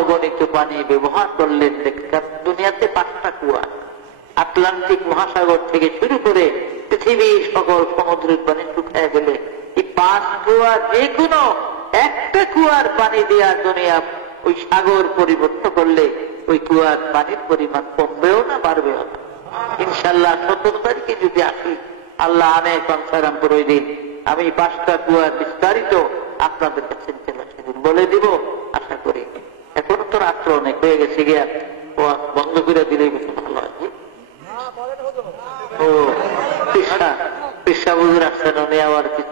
অগণিত পানি ব্যবহার করলেন। দুনিয়াতে 5টা কুয়া, আটলান্টিক মহাসাগর থেকে শুরু করে পৃথিবীর সকল সমুদ্রের পানি শুকায় গেলে এই 5 কুয়া, যে কোনো একটা কুয়ার পানি দেওয়া দুনিয়া ওই সাগর পরিবর্তন করলে ওই কুয়ার পানির পরিমাণ কমবেও না, বাড়বেও না। ইনশাল্লাহ 17 তারিখে যদি আসি, আল্লাহ আনে কনসারামপুর, ওই দিন আমি 5টা কুয়ার বিস্তারিত আপনাদের কাছে বলে দিব, আশা করি। এখন তো রাত্র অনেক হয়ে গেছে, গিয়া বন্ধ করে দিলে বেশি ভালো হয়। ও পেশা হুজুর আসছেন, উনি আবার কিছু